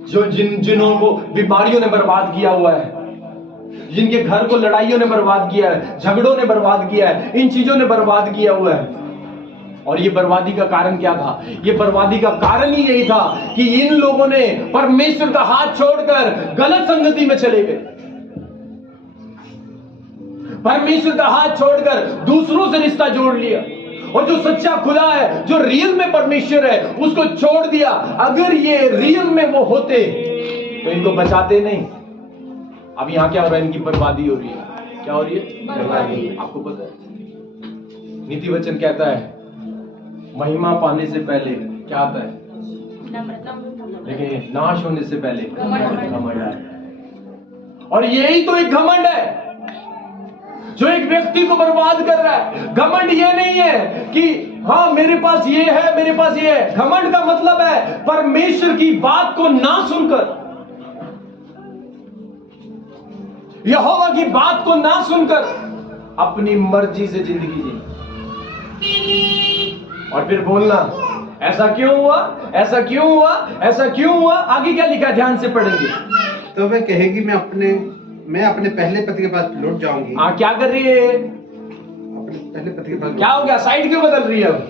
जो जिन्हों को बीमारियों ने बर्बाद किया हुआ है, जिनके घर को लड़ाइयों ने बर्बाद किया है, झगड़ों ने बर्बाद किया है, इन चीजों ने बर्बाद किया हुआ है। और ये बर्बादी का कारण क्या था? ये बर्बादी का कारण ही यही था कि इन लोगों ने परमेश्वर का हाथ छोड़कर गलत संगति में चले गए। परमेश्वर का हाथ छोड़कर दूसरों से रिश्ता जोड़ लिया, और जो सच्चा खुदा है, जो रियल में परमेश्वर है, उसको छोड़ दिया। अगर ये रियल में वो होते तो इनको बचाते नहीं। अब यहां क्या हो रहा है? इनकी बर्बादी हो रही है। क्या हो रही है? बर्बादी। आपको पता है नीति वचन कहता है महिमा पाने से पहले क्या आता है? लेकिन नाश होने से पहले घमंड है। और यही तो एक घमंड है जो एक व्यक्ति को बर्बाद कर रहा है। घमंड ये नहीं है कि हाँ मेरे पास ये है, मेरे पास ये है। घमंड का मतलब है परमेश्वर की बात को ना सुनकर, यहोवा की बात को ना सुनकर अपनी मर्जी से जिंदगी जी, और फिर बोलना ऐसा क्यों हुआ, ऐसा क्यों हुआ, ऐसा क्यों हुआ। आगे क्या लिखा है? ध्यान से पढ़ेंगे। तो वह कहेगी मैं अपने मैं अपने पहले पति के पास लौट जाऊंगी। हाँ, क्या कर रही है? अपने पहले पति के पास क्या हो गया? साइड क्यों बदल रही है अब?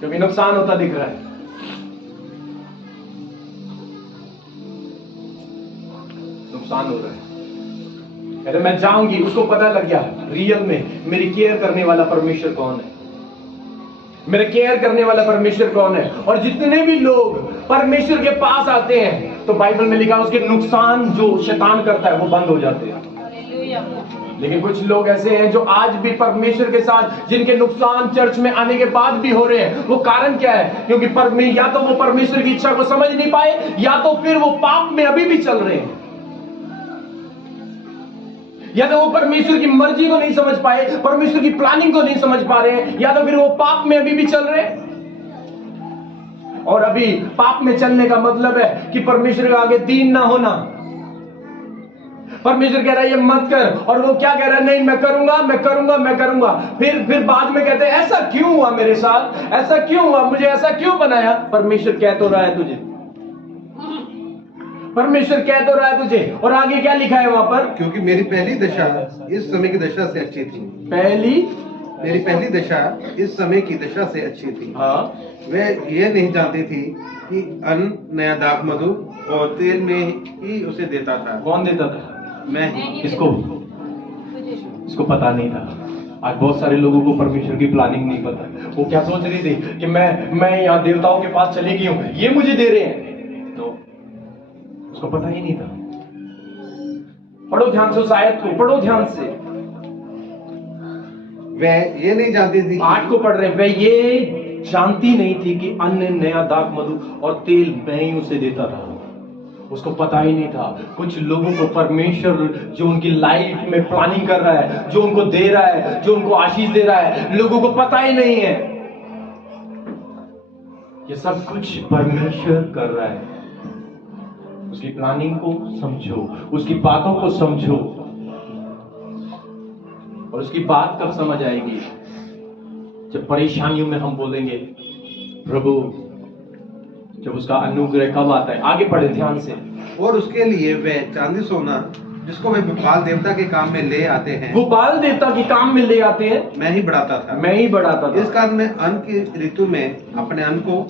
क्योंकि नुकसान होता दिख रहा है। नुकसान हो रहा है। कहते मैं जाऊंगी, उसको पता लग गया रियल में मेरी केयर करने वाला परमेश्वर कौन है, मेरे केयर करने वाला परमेश्वर कौन है। और जितने भी लोग परमेश्वर के पास आते हैं तो बाइबल में लिखा है उसके नुकसान जो शैतान करता है वो बंद हो जाते हैं। लेकिन कुछ लोग ऐसे हैं जो आज भी परमेश्वर के साथ, जिनके नुकसान चर्च में आने के बाद भी हो रहे हैं। वो कारण क्या है? क्योंकि या तो वो परमेश्वर की इच्छा को समझ नहीं पाए, या तो फिर वो पाप में अभी भी चल रहे हैं, या तो वो परमेश्वर की मर्जी को नहीं समझ पाए, परमेश्वर की प्लानिंग को नहीं समझ पा रहे हैं, या तो फिर वो पाप में अभी भी चल रहे हैं। और अभी पाप में चलने का मतलब है कि परमेश्वर के आगे दीन ना होना। परमेश्वर कह रहा है ये मत कर, और वो क्या कह रहा है? नहीं, मैं करूंगा, मैं करूंगा, मैं करूंगा। फिर बाद में कहते हैं ऐसा क्यों हुआ मेरे साथ, ऐसा क्यों हुआ, मुझे ऐसा क्यों बनाया? परमेश्वर कह तो रहा है तुझे, परमेश्वर कह तो रहा है तुझे। और आगे क्या लिखा है वहां पर? क्योंकि मेरी पहली दशा इस समय की दशा से अच्छी थी। मेरी पहली दशा इस समय की दशा से अच्छी थी। हाँ, वे ये नहीं जानती थी कि अन्न, नया दाख, मधु और तेल में ही उसे देता था। कौन देता था? मैं। इसको पता नहीं था। आज बहुत सारे लोगों को परमेश्वर की प्लानिंग नहीं पता। वो क्या सोच रही थी कि मैं यहाँ देवताओं के पास चली गई हूँ, ये मुझे दे रहे हैं, तो उसको पता ही नहीं था। पढ़ो ध्यान से उस आयत को, पढ़ो ध्यान से। वह ये नहीं जानती थी, 8 को पढ़ रहे हैं। वह ये जानती नहीं थी कि अन्न, नया दाख, मधु और तेल मैं ही उसे देता था। उसको पता ही नहीं था। कुछ लोगों को परमेश्वर जो उनकी लाइफ में प्लानिंग कर रहा है, जो उनको दे रहा है, जो उनको आशीष दे रहा है, लोगों को पता ही नहीं है। ये सब कुछ परमेश्वर कर रहा है। उसकी प्लानिंग को समझो, उसकी बातों को समझो। और उसकी बात कब समझ आएगी? जब परेशानियों में हम बोलेंगे प्रभु, जब उसका अनुग्रह कब आता है? आगे पढ़े ध्यान से। और उसके लिए वे चांदी सोना जिसको वे बाल देवता के काम में ले आते हैं, वो बाल देवता के काम में ले आते हैं, मैं ही बढ़ाता था। मैं ही बढ़ाता था। इस कारण मैं अन्न की ऋतु में अपने अन्न को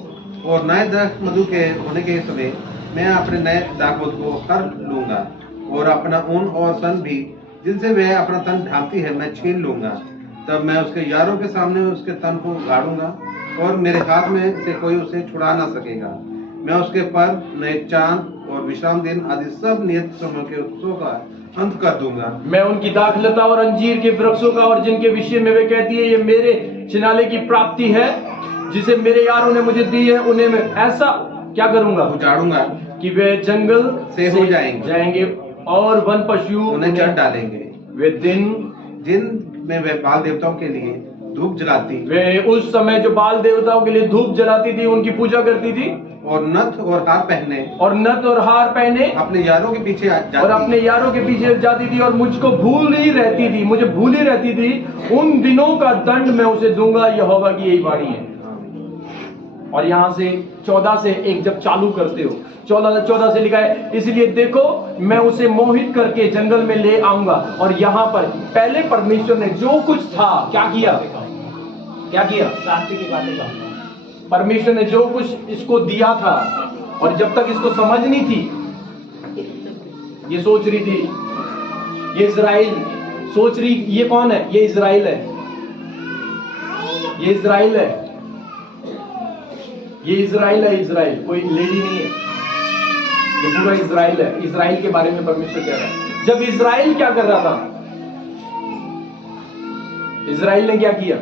और नए दाख मधु के होने के समय मैं अपने नए दाख मधु को हर लूंगा, और अपना ऊन और सन भी जिनसे वह अपना तन ढांकती है मैं छीन लूंगा। तब मैं उसके यारों के सामने उसके तन को गाड़ूंगा और मेरे हाथ में से कोई उसे छुड़ा ना सकेगा। मैं उसके पर नए चांद और विश्राम दिन आदि सब नियत समय के उत्सवों का अंत कर दूंगा। मैं उनकी दाखलता और अंजीर के वृक्षों का, और जिनके विषय में वे कहती है ये मेरे चिनाले की प्राप्ति है जिसे मेरे यारों ने मुझे दी है, उन्हें मैं ऐसा क्या करूंगा? उजाड़ूंगा कि वे जंगल से हो जाएंगे और वन पशु उन्हें चढ़ डालेंगे। वे दिन में वे बाल देवताओं के लिए धूप जलाती, वे उस समय जो बाल देवताओं के लिए धूप जलाती थी, उनकी पूजा करती थी, और नथ और हार पहने अपने यारों के पीछे जाती थी, और मुझको भूल ही रहती थी, मुझे भूली रहती थी। उन दिनों का दंड मैं उसे दूंगा, यहोवा की यही वाणी है। और यहाँ से 14 से एक जब चालू करते हो, 14 से लिखा है, इसलिए देखो मैं उसे मोहित करके जंगल में ले आऊंगा। और यहाँ पर पहले परमेश्वर ने जो कुछ था क्या किया? शांति की बातें कहूंगा। परमेश्वर ने जो कुछ इसको दिया था, और जब तक इसको समझ नहीं थी, ये सोच रही थी, ये इजराइल सोच रही, ये कौन है? ये इजराइल है, ये इजराइल है, ये इजराइल है। इजराइल कोई लेडी नहीं है, ये पूरा इजराइल है। इजराइल के बारे में परमेश्वर कह रहा है। जब इजराइल क्या कर रहा था? इजराइल ने क्या किया?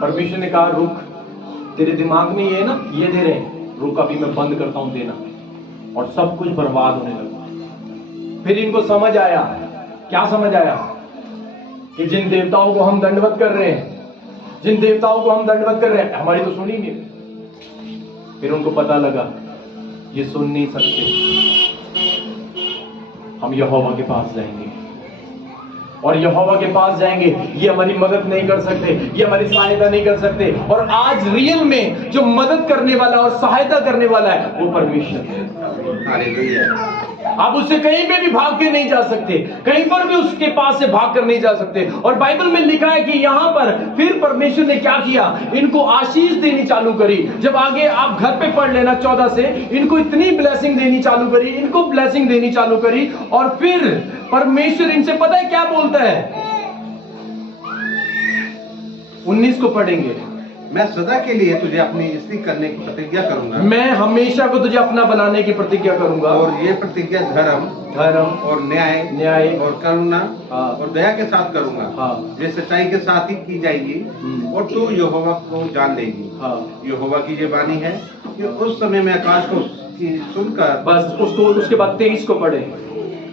परमेश्वर ने कहा रुक, तेरे दिमाग में ये है ना, ये दे रहे हैं, रुक अभी मैं बंद करता हूं देना। और सब कुछ बर्बाद होने लगा। फिर इनको समझ आया, क्या समझ आया? कि जिन देवताओं को हम दंडवत कर रहे हैं, हमारी तो सुनी नहीं। फिर उनको पता लगा ये सुन नहीं सकते, हम यहोवा के पास जाएंगे, और यहोवा के पास जाएंगे, ये हमारी मदद नहीं कर सकते, ये हमारी सहायता नहीं कर सकते। और आज रियल में जो मदद करने वाला और सहायता करने वाला है वो परमेश्वर है। हालेलुया। आप उससे कहीं पे भी भाग के नहीं जा सकते, कहीं पर भी उसके पास से भाग कर नहीं जा सकते। और बाइबल में लिखा है कि यहां पर फिर परमेश्वर ने क्या किया, इनको आशीष देनी चालू करी। जब आगे आप घर पे पढ़ लेना 14 से, इनको इतनी ब्लेसिंग देनी चालू करी, इनको ब्लेसिंग देनी चालू करी। और फिर परमेश्वर इनसे पता है क्या बोलता है, 19 को पढ़ेंगे। मैं सदा के लिए तुझे अपनी स्त्री करने की प्रतिज्ञा करूंगा, मैं हमेशा को तुझे अपना बनाने की प्रतिज्ञा करूंगा, और ये प्रतिज्ञा धर्म और न्याय और करुणा और दया के साथ करूंगा, ये सच्चाई के साथ ही की जाएगी, और तू यहोवा को जान लेगी। यहोवा की ये वाणी है कि उस समय मैं आकाश को सुनकर, बस उसको, उसके बाद 23 को पढ़े।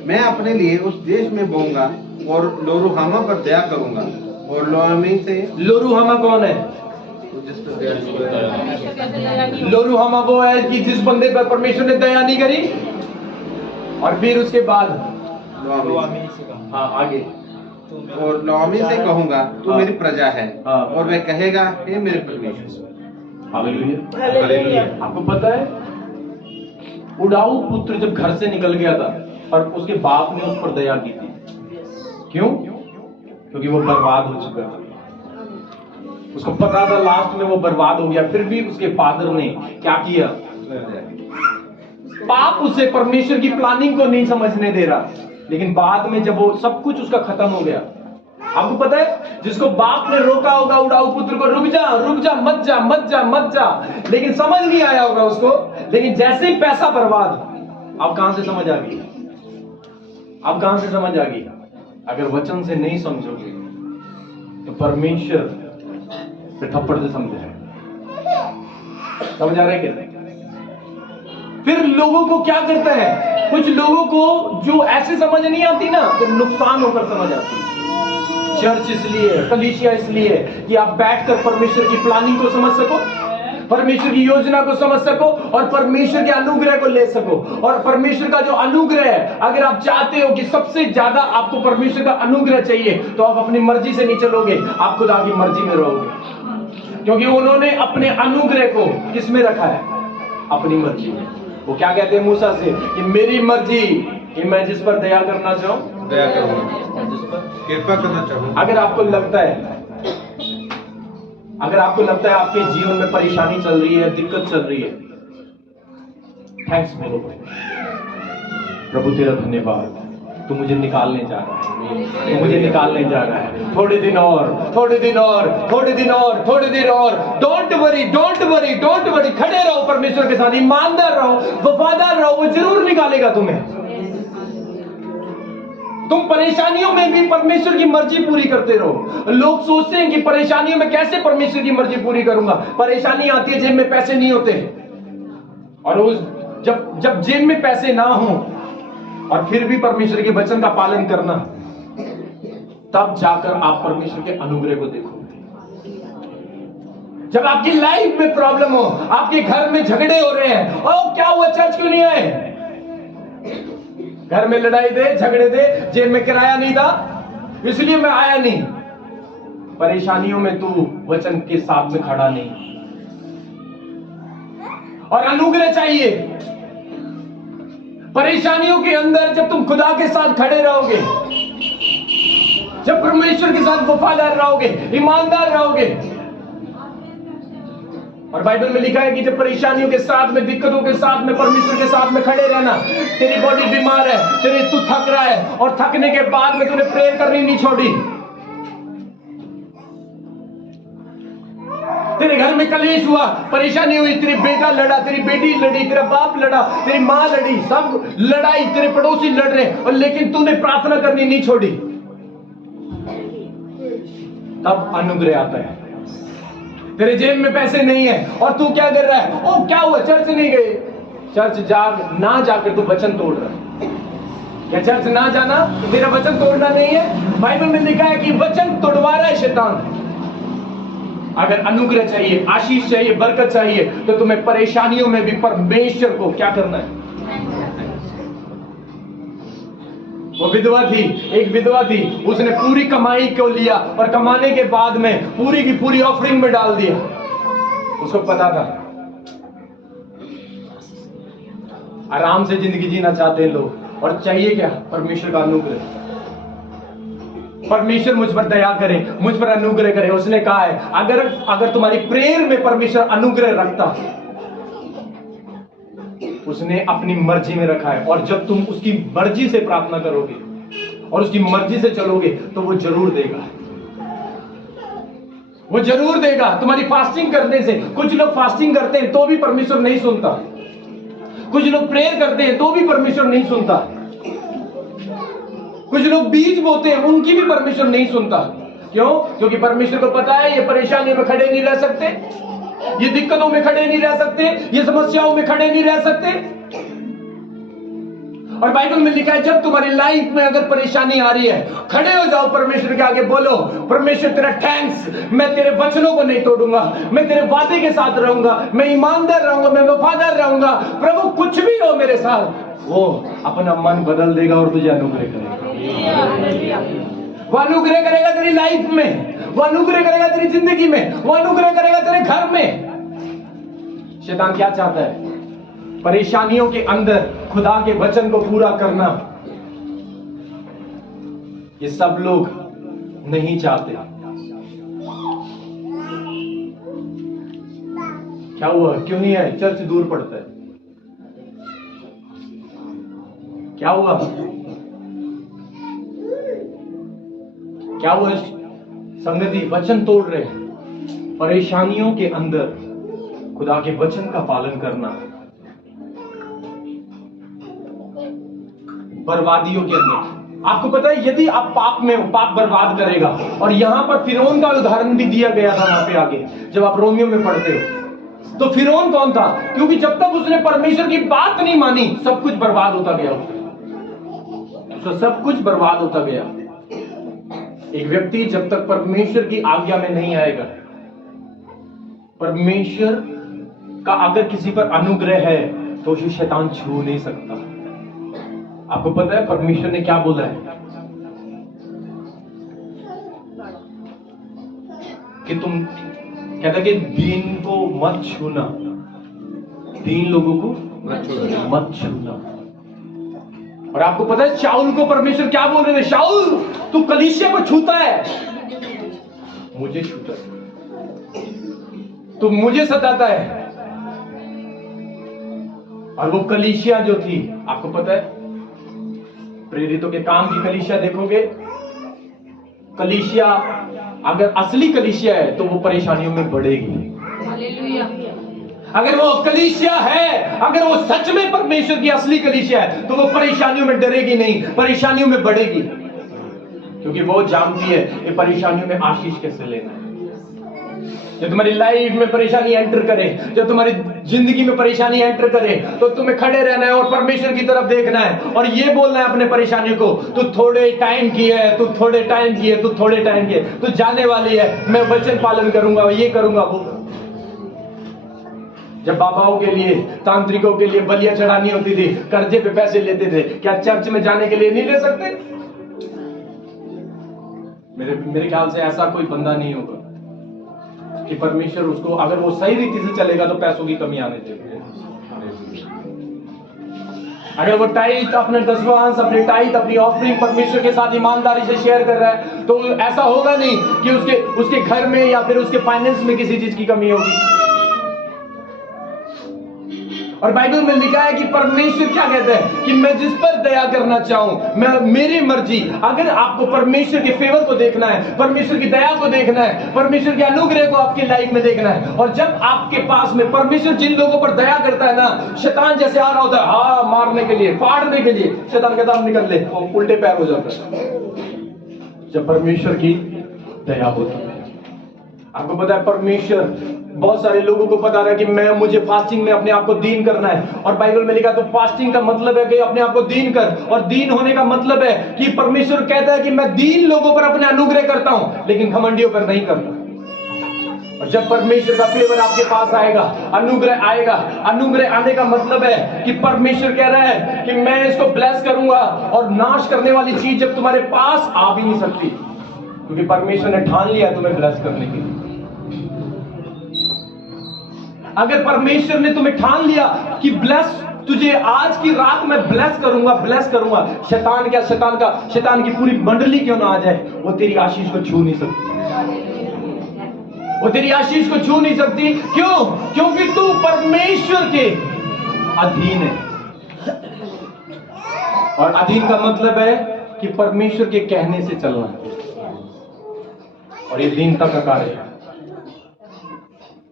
मैं अपने लिए उस देश में बोऊंगा और लोरुहामा पर दया करूंगा, और लोरुहामा कौन है? लोरुहामा वो है कि जिस बंदे पर परमेश्वर ने दया नहीं करी। और फिर उसके बाद आगे, और नौमी से कहूंगा तू मेरी प्रजा है, और वह कहेगा हे मेरे परमेश्वर। हालेलुया। आपको पता है, उड़ाऊ पुत्र जब घर से निकल गया था और उसके बाप ने उस पर दया की थी। क्यों? क्योंकि वो बर्बाद हो चुका था। उसको पता था लास्ट में वो बर्बाद हो गया, फिर भी उसके फादर ने क्या किया, बाप उसे परमेश्वर की प्लानिंग को नहीं समझने दे रहा। लेकिन बाद में जब वो सब कुछ उसका खत्म हो गया, आपको पता है, जिसको बाप ने रोका होगा उड़ाऊ पुत्र को, रुक जा, मत जा, मत जा, मत जा, लेकिन समझ नहीं आया होगा उसको। लेकिन जैसे ही पैसा बर्बाद, अब कहां से समझ आ गई? अब कहां से समझ आ गई? अगर वचन से नहीं समझोगे तो परमेश्वर फिर थप्पड़ से समझे। समझ आ रहा है क्या? फिर लोगों को क्या करता है, कुछ लोगों को जो ऐसे समझ नहीं आती ना, तो नुकसान होकर समझ आती है। चर्च इसलिए, कलीसिया इसलिए कि आप बैठकर परमेश्वर की प्लानिंग को समझ सको, परमेश्वर की योजना को समझ सको, और परमेश्वर के अनुग्रह को ले सको। और परमेश्वर का जो अनुग्रह है, अगर आप चाहते हो कि सबसे ज्यादा आपको परमेश्वर का अनुग्रह चाहिए, तो आप अपनी मर्जी से नहीं चलोगे, आप खुदा की मर्जी में रहोगे। क्योंकि उन्होंने अपने अनुग्रह को किस में रखा है? अपनी मर्जी में। वो क्या कहते हैं मूसा से कि मेरी मर्जी कि मैं जिस पर दया करना चाहूं दया करूंगा, जिस पर कृपा करना चाहूं। अगर आपको लगता है आपके जीवन में परेशानी चल रही है, दिक्कत चल रही है, थैंक्स बोलो प्रभु, तेरा धन्यवाद, तू मुझे निकालने जा रहा है, तू मुझे निकालने जा रहा है। थोड़े दिन और, थोड़े दिन और, थोड़े दिन और, थोड़े दिन और। Don't worry, don't worry, don't worry. खड़े रहो परमेश्वर के साथ, ईमानदार रहो, वफादार रहो, वो जरूर निकालेगा तुम्हें। तुम परेशानियों में भी परमेश्वर की मर्जी पूरी करते रहो। लोग सोचते हैं कि परेशानियों में कैसे परमेश्वर की मर्जी पूरी करूंगा। परेशानी आती है, जेब में पैसे नहीं होते, और उस जब जेब में पैसे ना हो और फिर भी परमेश्वर के वचन का पालन करना, तब जाकर आप परमेश्वर के अनुग्रह को देखोगे। जब आपकी लाइफ में प्रॉब्लम हो, आपके घर में झगड़े हो रहे हैं, ओ क्या हुआ, चर्च क्यों नहीं आए? घर में लड़ाई थे, झगड़े थे, जेब में किराया नहीं था, इसलिए मैं आया नहीं। परेशानियों में तू वचन के साथ में खड़ा नहीं, और अनुग्रह चाहिए। परेशानियों के अंदर जब तुम खुदा के साथ खड़े रहोगे, जब परमेश्वर के साथ वफादार रहोगे, ईमानदार रहोगे, और बाइबल में लिखा है कि जब परेशानियों के साथ में, दिक्कतों के साथ में परमेश्वर के साथ में खड़े रहना। तेरी बॉडी बीमार है, तू थक रहा है, और थकने के बाद में तूने प्रेयर करनी नहीं छोड़ी। तेरे घर में कलेश हुआ, परेशानी हुई, तेरी बेटा लड़ा, तेरी बेटी लड़ी, तेरा बाप लड़ा, तेरी माँ लड़ी, सब लड़ाई, तेरे पड़ोसी लड़ रहे, और लेकिन तूने प्रार्थना करनी नहीं छोड़ी, तब अनुग्रह आता है। तेरे जेब में पैसे नहीं है और तू क्या कर रहा है, ओ क्या हुआ, चर्च नहीं गए? चर्च ना जाकर तू वचन तोड़ रहा है। क्या चर्च ना जाना तेरा वचन तोड़ना नहीं है? बाइबल में लिखा है कि वचन तोड़वा रहा है शैतान। अगर अनुग्रह चाहिए, आशीष चाहिए, बरकत चाहिए, तो तुम्हें परेशानियों में भी परमेश्वर को क्या करना है? वो विधवा थी, एक विधवा थी, उसने पूरी कमाई को लिया और कमाने के बाद में पूरी की पूरी ऑफरिंग में डाल दिया। उसको पता था आराम से जिंदगी जीना चाहते हैं लोग, और चाहिए क्या? परमेश्वर का अनुग्रह। परमेश्वर मुझ पर दया करे, मुझ पर अनुग्रह करे। उसने कहा है अगर तुम्हारी प्रेयर में परमेश्वर अनुग्रह रखता है, उसने अपनी मर्जी में रखा है, और जब तुम उसकी मर्जी से प्रार्थना करोगे और उसकी मर्जी से चलोगे तो वो जरूर देगा, वो जरूर देगा। तुम्हारी फास्टिंग करने से, कुछ लोग फास्टिंग करते हैं तो भी परमेश्वर नहीं सुनता, कुछ लोग प्रेयर करते हैं तो भी परमेश्वर नहीं सुनता, कुछ लोग बीज बोते हैं उनकी भी परमेश्वर नहीं सुनता। क्यों? क्योंकि परमेश्वर को पता है ये परेशानी में खड़े नहीं रह सकते, ये दिक्कतों में खड़े नहीं रह सकते, ये समस्याओं में खड़े नहीं रह सकते। और बाइबल में लिखा है जब तुम्हारी लाइफ में अगर परेशानी आ रही है, खड़े हो जाओ परमेश्वर के आगे, बोलो परमेश्वर तेरा थैंक्स, मैं तेरे वचनों को नहीं तोड़ूंगा, मैं तेरे वादे के साथ रहूंगा, मैं ईमानदार रहूंगा, मैं वफादार रहूंगा। प्रभु कुछ भी हो मेरे साथ, वो अपना मन बदल देगा और तुझे अनुग्रह करेगा। वो अनुग्रह करेगा तेरी लाइफ में, वो अनुग्रह करेगा तेरी जिंदगी में, वो अनुग्रह करेगा तेरे घर में। शैतान क्या चाहता है? परेशानियों के अंदर खुदा के वचन को पूरा करना। ये सब लोग नहीं चाहते। क्या हुआ? क्यों नहीं है? चर्च दूर पड़ता है। क्या हुआ? क्या हुआ? संगति वचन तोड़ रहे हैं। परेशानियों के अंदर खुदा के वचन का पालन करना, बर्बादियों के अंदर। आपको पता है यदि आप पाप में हो, पाप बर्बाद करेगा। और यहां पर फिरौन का उदाहरण भी दिया गया था वहां पे आगे, जब आप रोमियो में पढ़ते हो। तो फिरौन कौन था? क्योंकि जब तक उसने परमेश्वर की बात नहीं मानी, सब कुछ बर्बाद होता गया उसका, सब कुछ बर्बाद होता गया। एक व्यक्ति जब तक परमेश्वर की आज्ञा में नहीं आएगा, परमेश्वर का अगर किसी पर अनुग्रह है तो उसे शैतान छू नहीं सकता। आपको पता है परमेश्वर ने क्या बोला है? कि तुम कहता कि दीन को मत छूना, दीन लोगों को मत छूना। और आपको पता है शाऊल को परमेश्वर क्या बोल रहे थे? शाऊल तू कलीसिया को छूता है, मुझे छूता है, तू मुझे सताता है। और वो कलीसिया जो थी, आपको पता है प्रेरितों के काम की कलीसिया देखोगे, कलीसिया अगर असली कलीसिया है तो वो परेशानियों में बढ़ेगी। हालेलुया। अगर वो कलीसिया है, अगर वो सच में परमेश्वर की असली कलीसिया है तो वो परेशानियों में डरेगी नहीं, परेशानियों में बढ़ेगी। क्योंकि वो जानती है ये परेशानियों में आशीष कैसे लेना है। जब तुम्हारी लाइफ में परेशानी एंटर करे, जब तुम्हारी जिंदगी में परेशानी एंटर करे, तो तुम्हें खड़े रहना है और परमेश्वर की तरफ देखना है और ये बोलना है अपने परेशानियों को, तू थोड़े टाइम की है, तू थोड़े टाइम की है, तू थोड़े टाइम की है, तू जाने वाली है, मैं वचन पालन करूंगा, ये करूंगा, वो। जब बाबाओं के लिए, तांत्रिकों के लिए बलियां चढ़ानी होती थी, कर्जे पे पैसे लेते थे, क्या चर्च में जाने के लिए नहीं ले सकते? मेरे ख्याल से ऐसा कोई बंदा नहीं होगा कि परमेश्वर उसको, अगर वो सही रीति से चलेगा तो पैसों की कमी आने चाहिए। अगर वो टाइट अपने दसवां अंश, अपनी टाइट, अपनी ऑफरिंग परमेश्वर के साथ ईमानदारी से शेयर कर रहा है, तो ऐसा होगा नहीं कि उसके घर में या फिर उसके फाइनेंस में किसी चीज की कमी होगी। और बाइबल में लिखा है कि परमेश्वर क्या कहता है कि मैं जिस पर दया करना चाहूं, मैं, मेरी मर्जी। अगर आपको परमेश्वर के फेवर को देखना है, परमेश्वर की दया को देखना है, परमेश्वर के अनुग्रह को आपकी लाइफ में देखना है, और जब आपके पास में परमेश्वर जिन लोगों पर दया करता है ना, शैतान जैसे आ रहा होता है, हाँ, मारने के लिए, फाड़ने के लिए, शैतान कहता है निकल ले, और उल्टे पैर हो जाता है जब परमेश्वर की दया होती है। आपको पता है परमेश्वर, बहुत सारे लोगों को पता रहा कि मुझे फास्टिंग में अपने आप को दीन करना है, और बाइबल में लिखा तो फास्टिंग का मतलब है कि अपने आप को दीन कर, और दीन होने का मतलब है कि परमेश्वर कहता है कि मैं दीन लोगों पर अपने अनुग्रह करता हूं लेकिन घमंडियों पर नहीं करता। और जब परमेश्वर का फेवर आपके पास आएगा, अनुग्रह आएगा, अनुग्रह आने का मतलब है कि परमेश्वर कह रहा है कि मैं इसको ब्लेस करूंगा, और नाश करने वाली चीज जब तुम्हारे पास आ भी नहीं सकती, क्योंकि परमेश्वर ने ठान लिया तुम्हें ब्लेस करने के लिए। अगर परमेश्वर ने तुम्हें ठान लिया कि ब्लेस तुझे आज की रात में ब्लेस करूंगा। शैतान की पूरी मंडली क्यों ना आ जाए, वो तेरी आशीष को छू नहीं सकती। वो तेरी आशीष को छू नहीं सकती। क्यों? क्योंकि तू परमेश्वर के अधीन है। और अधीन का मतलब है कि परमेश्वर के कहने से चलना, और ये दीनता का कार्य है।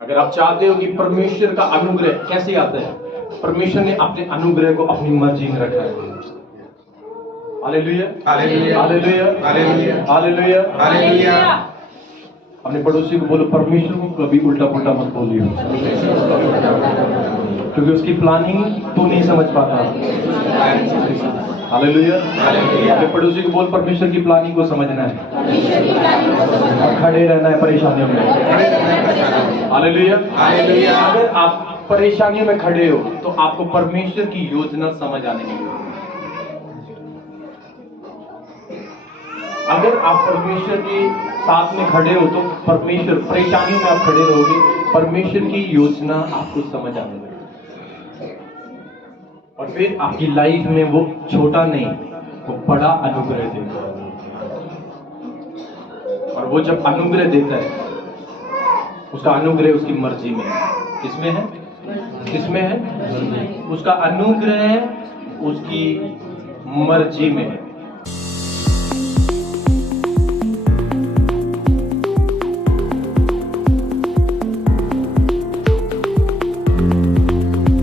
अगर आप चाहते हो कि परमेश्वर का अनुग्रह कैसे आता है, परमेश्वर ने अपने अनुग्रह को अपनी मर्जी में रखा है। Hallelujah, hallelujah, hallelujah, hallelujah, hallelujah, hallelujah. अपने पड़ोसी को बोलो, परमेश्वर को कभी उल्टा पुल्टा मत बोलियो, क्योंकि उसकी प्लानिंग तू नहीं समझ पाता। हालेलुया। अपने पड़ोसी को बोल, परमेश्वर की प्लानिंग को समझना है और खड़े रहना है परेशानियों में। Hallelujah, hallelujah. अगर आप परेशानियों में खड़े हो तो आपको परमेश्वर की योजना समझ आने की जरूरत है। अगर आप परमेश्वर के साथ में खड़े हो तो परमेश्वर, परेशानियों में आप खड़े रहोगे, परमेश्वर की योजना आपको समझ आने लगेगी, और फिर आपकी लाइफ में वो छोटा नहीं, वो बड़ा अनुग्रह देता है। और वो जब अनुग्रह देता है, उसका अनुग्रह उसकी मर्जी में है। किसमें है? किसमें है? उसका अनुग्रह उसकी मर्जी में है।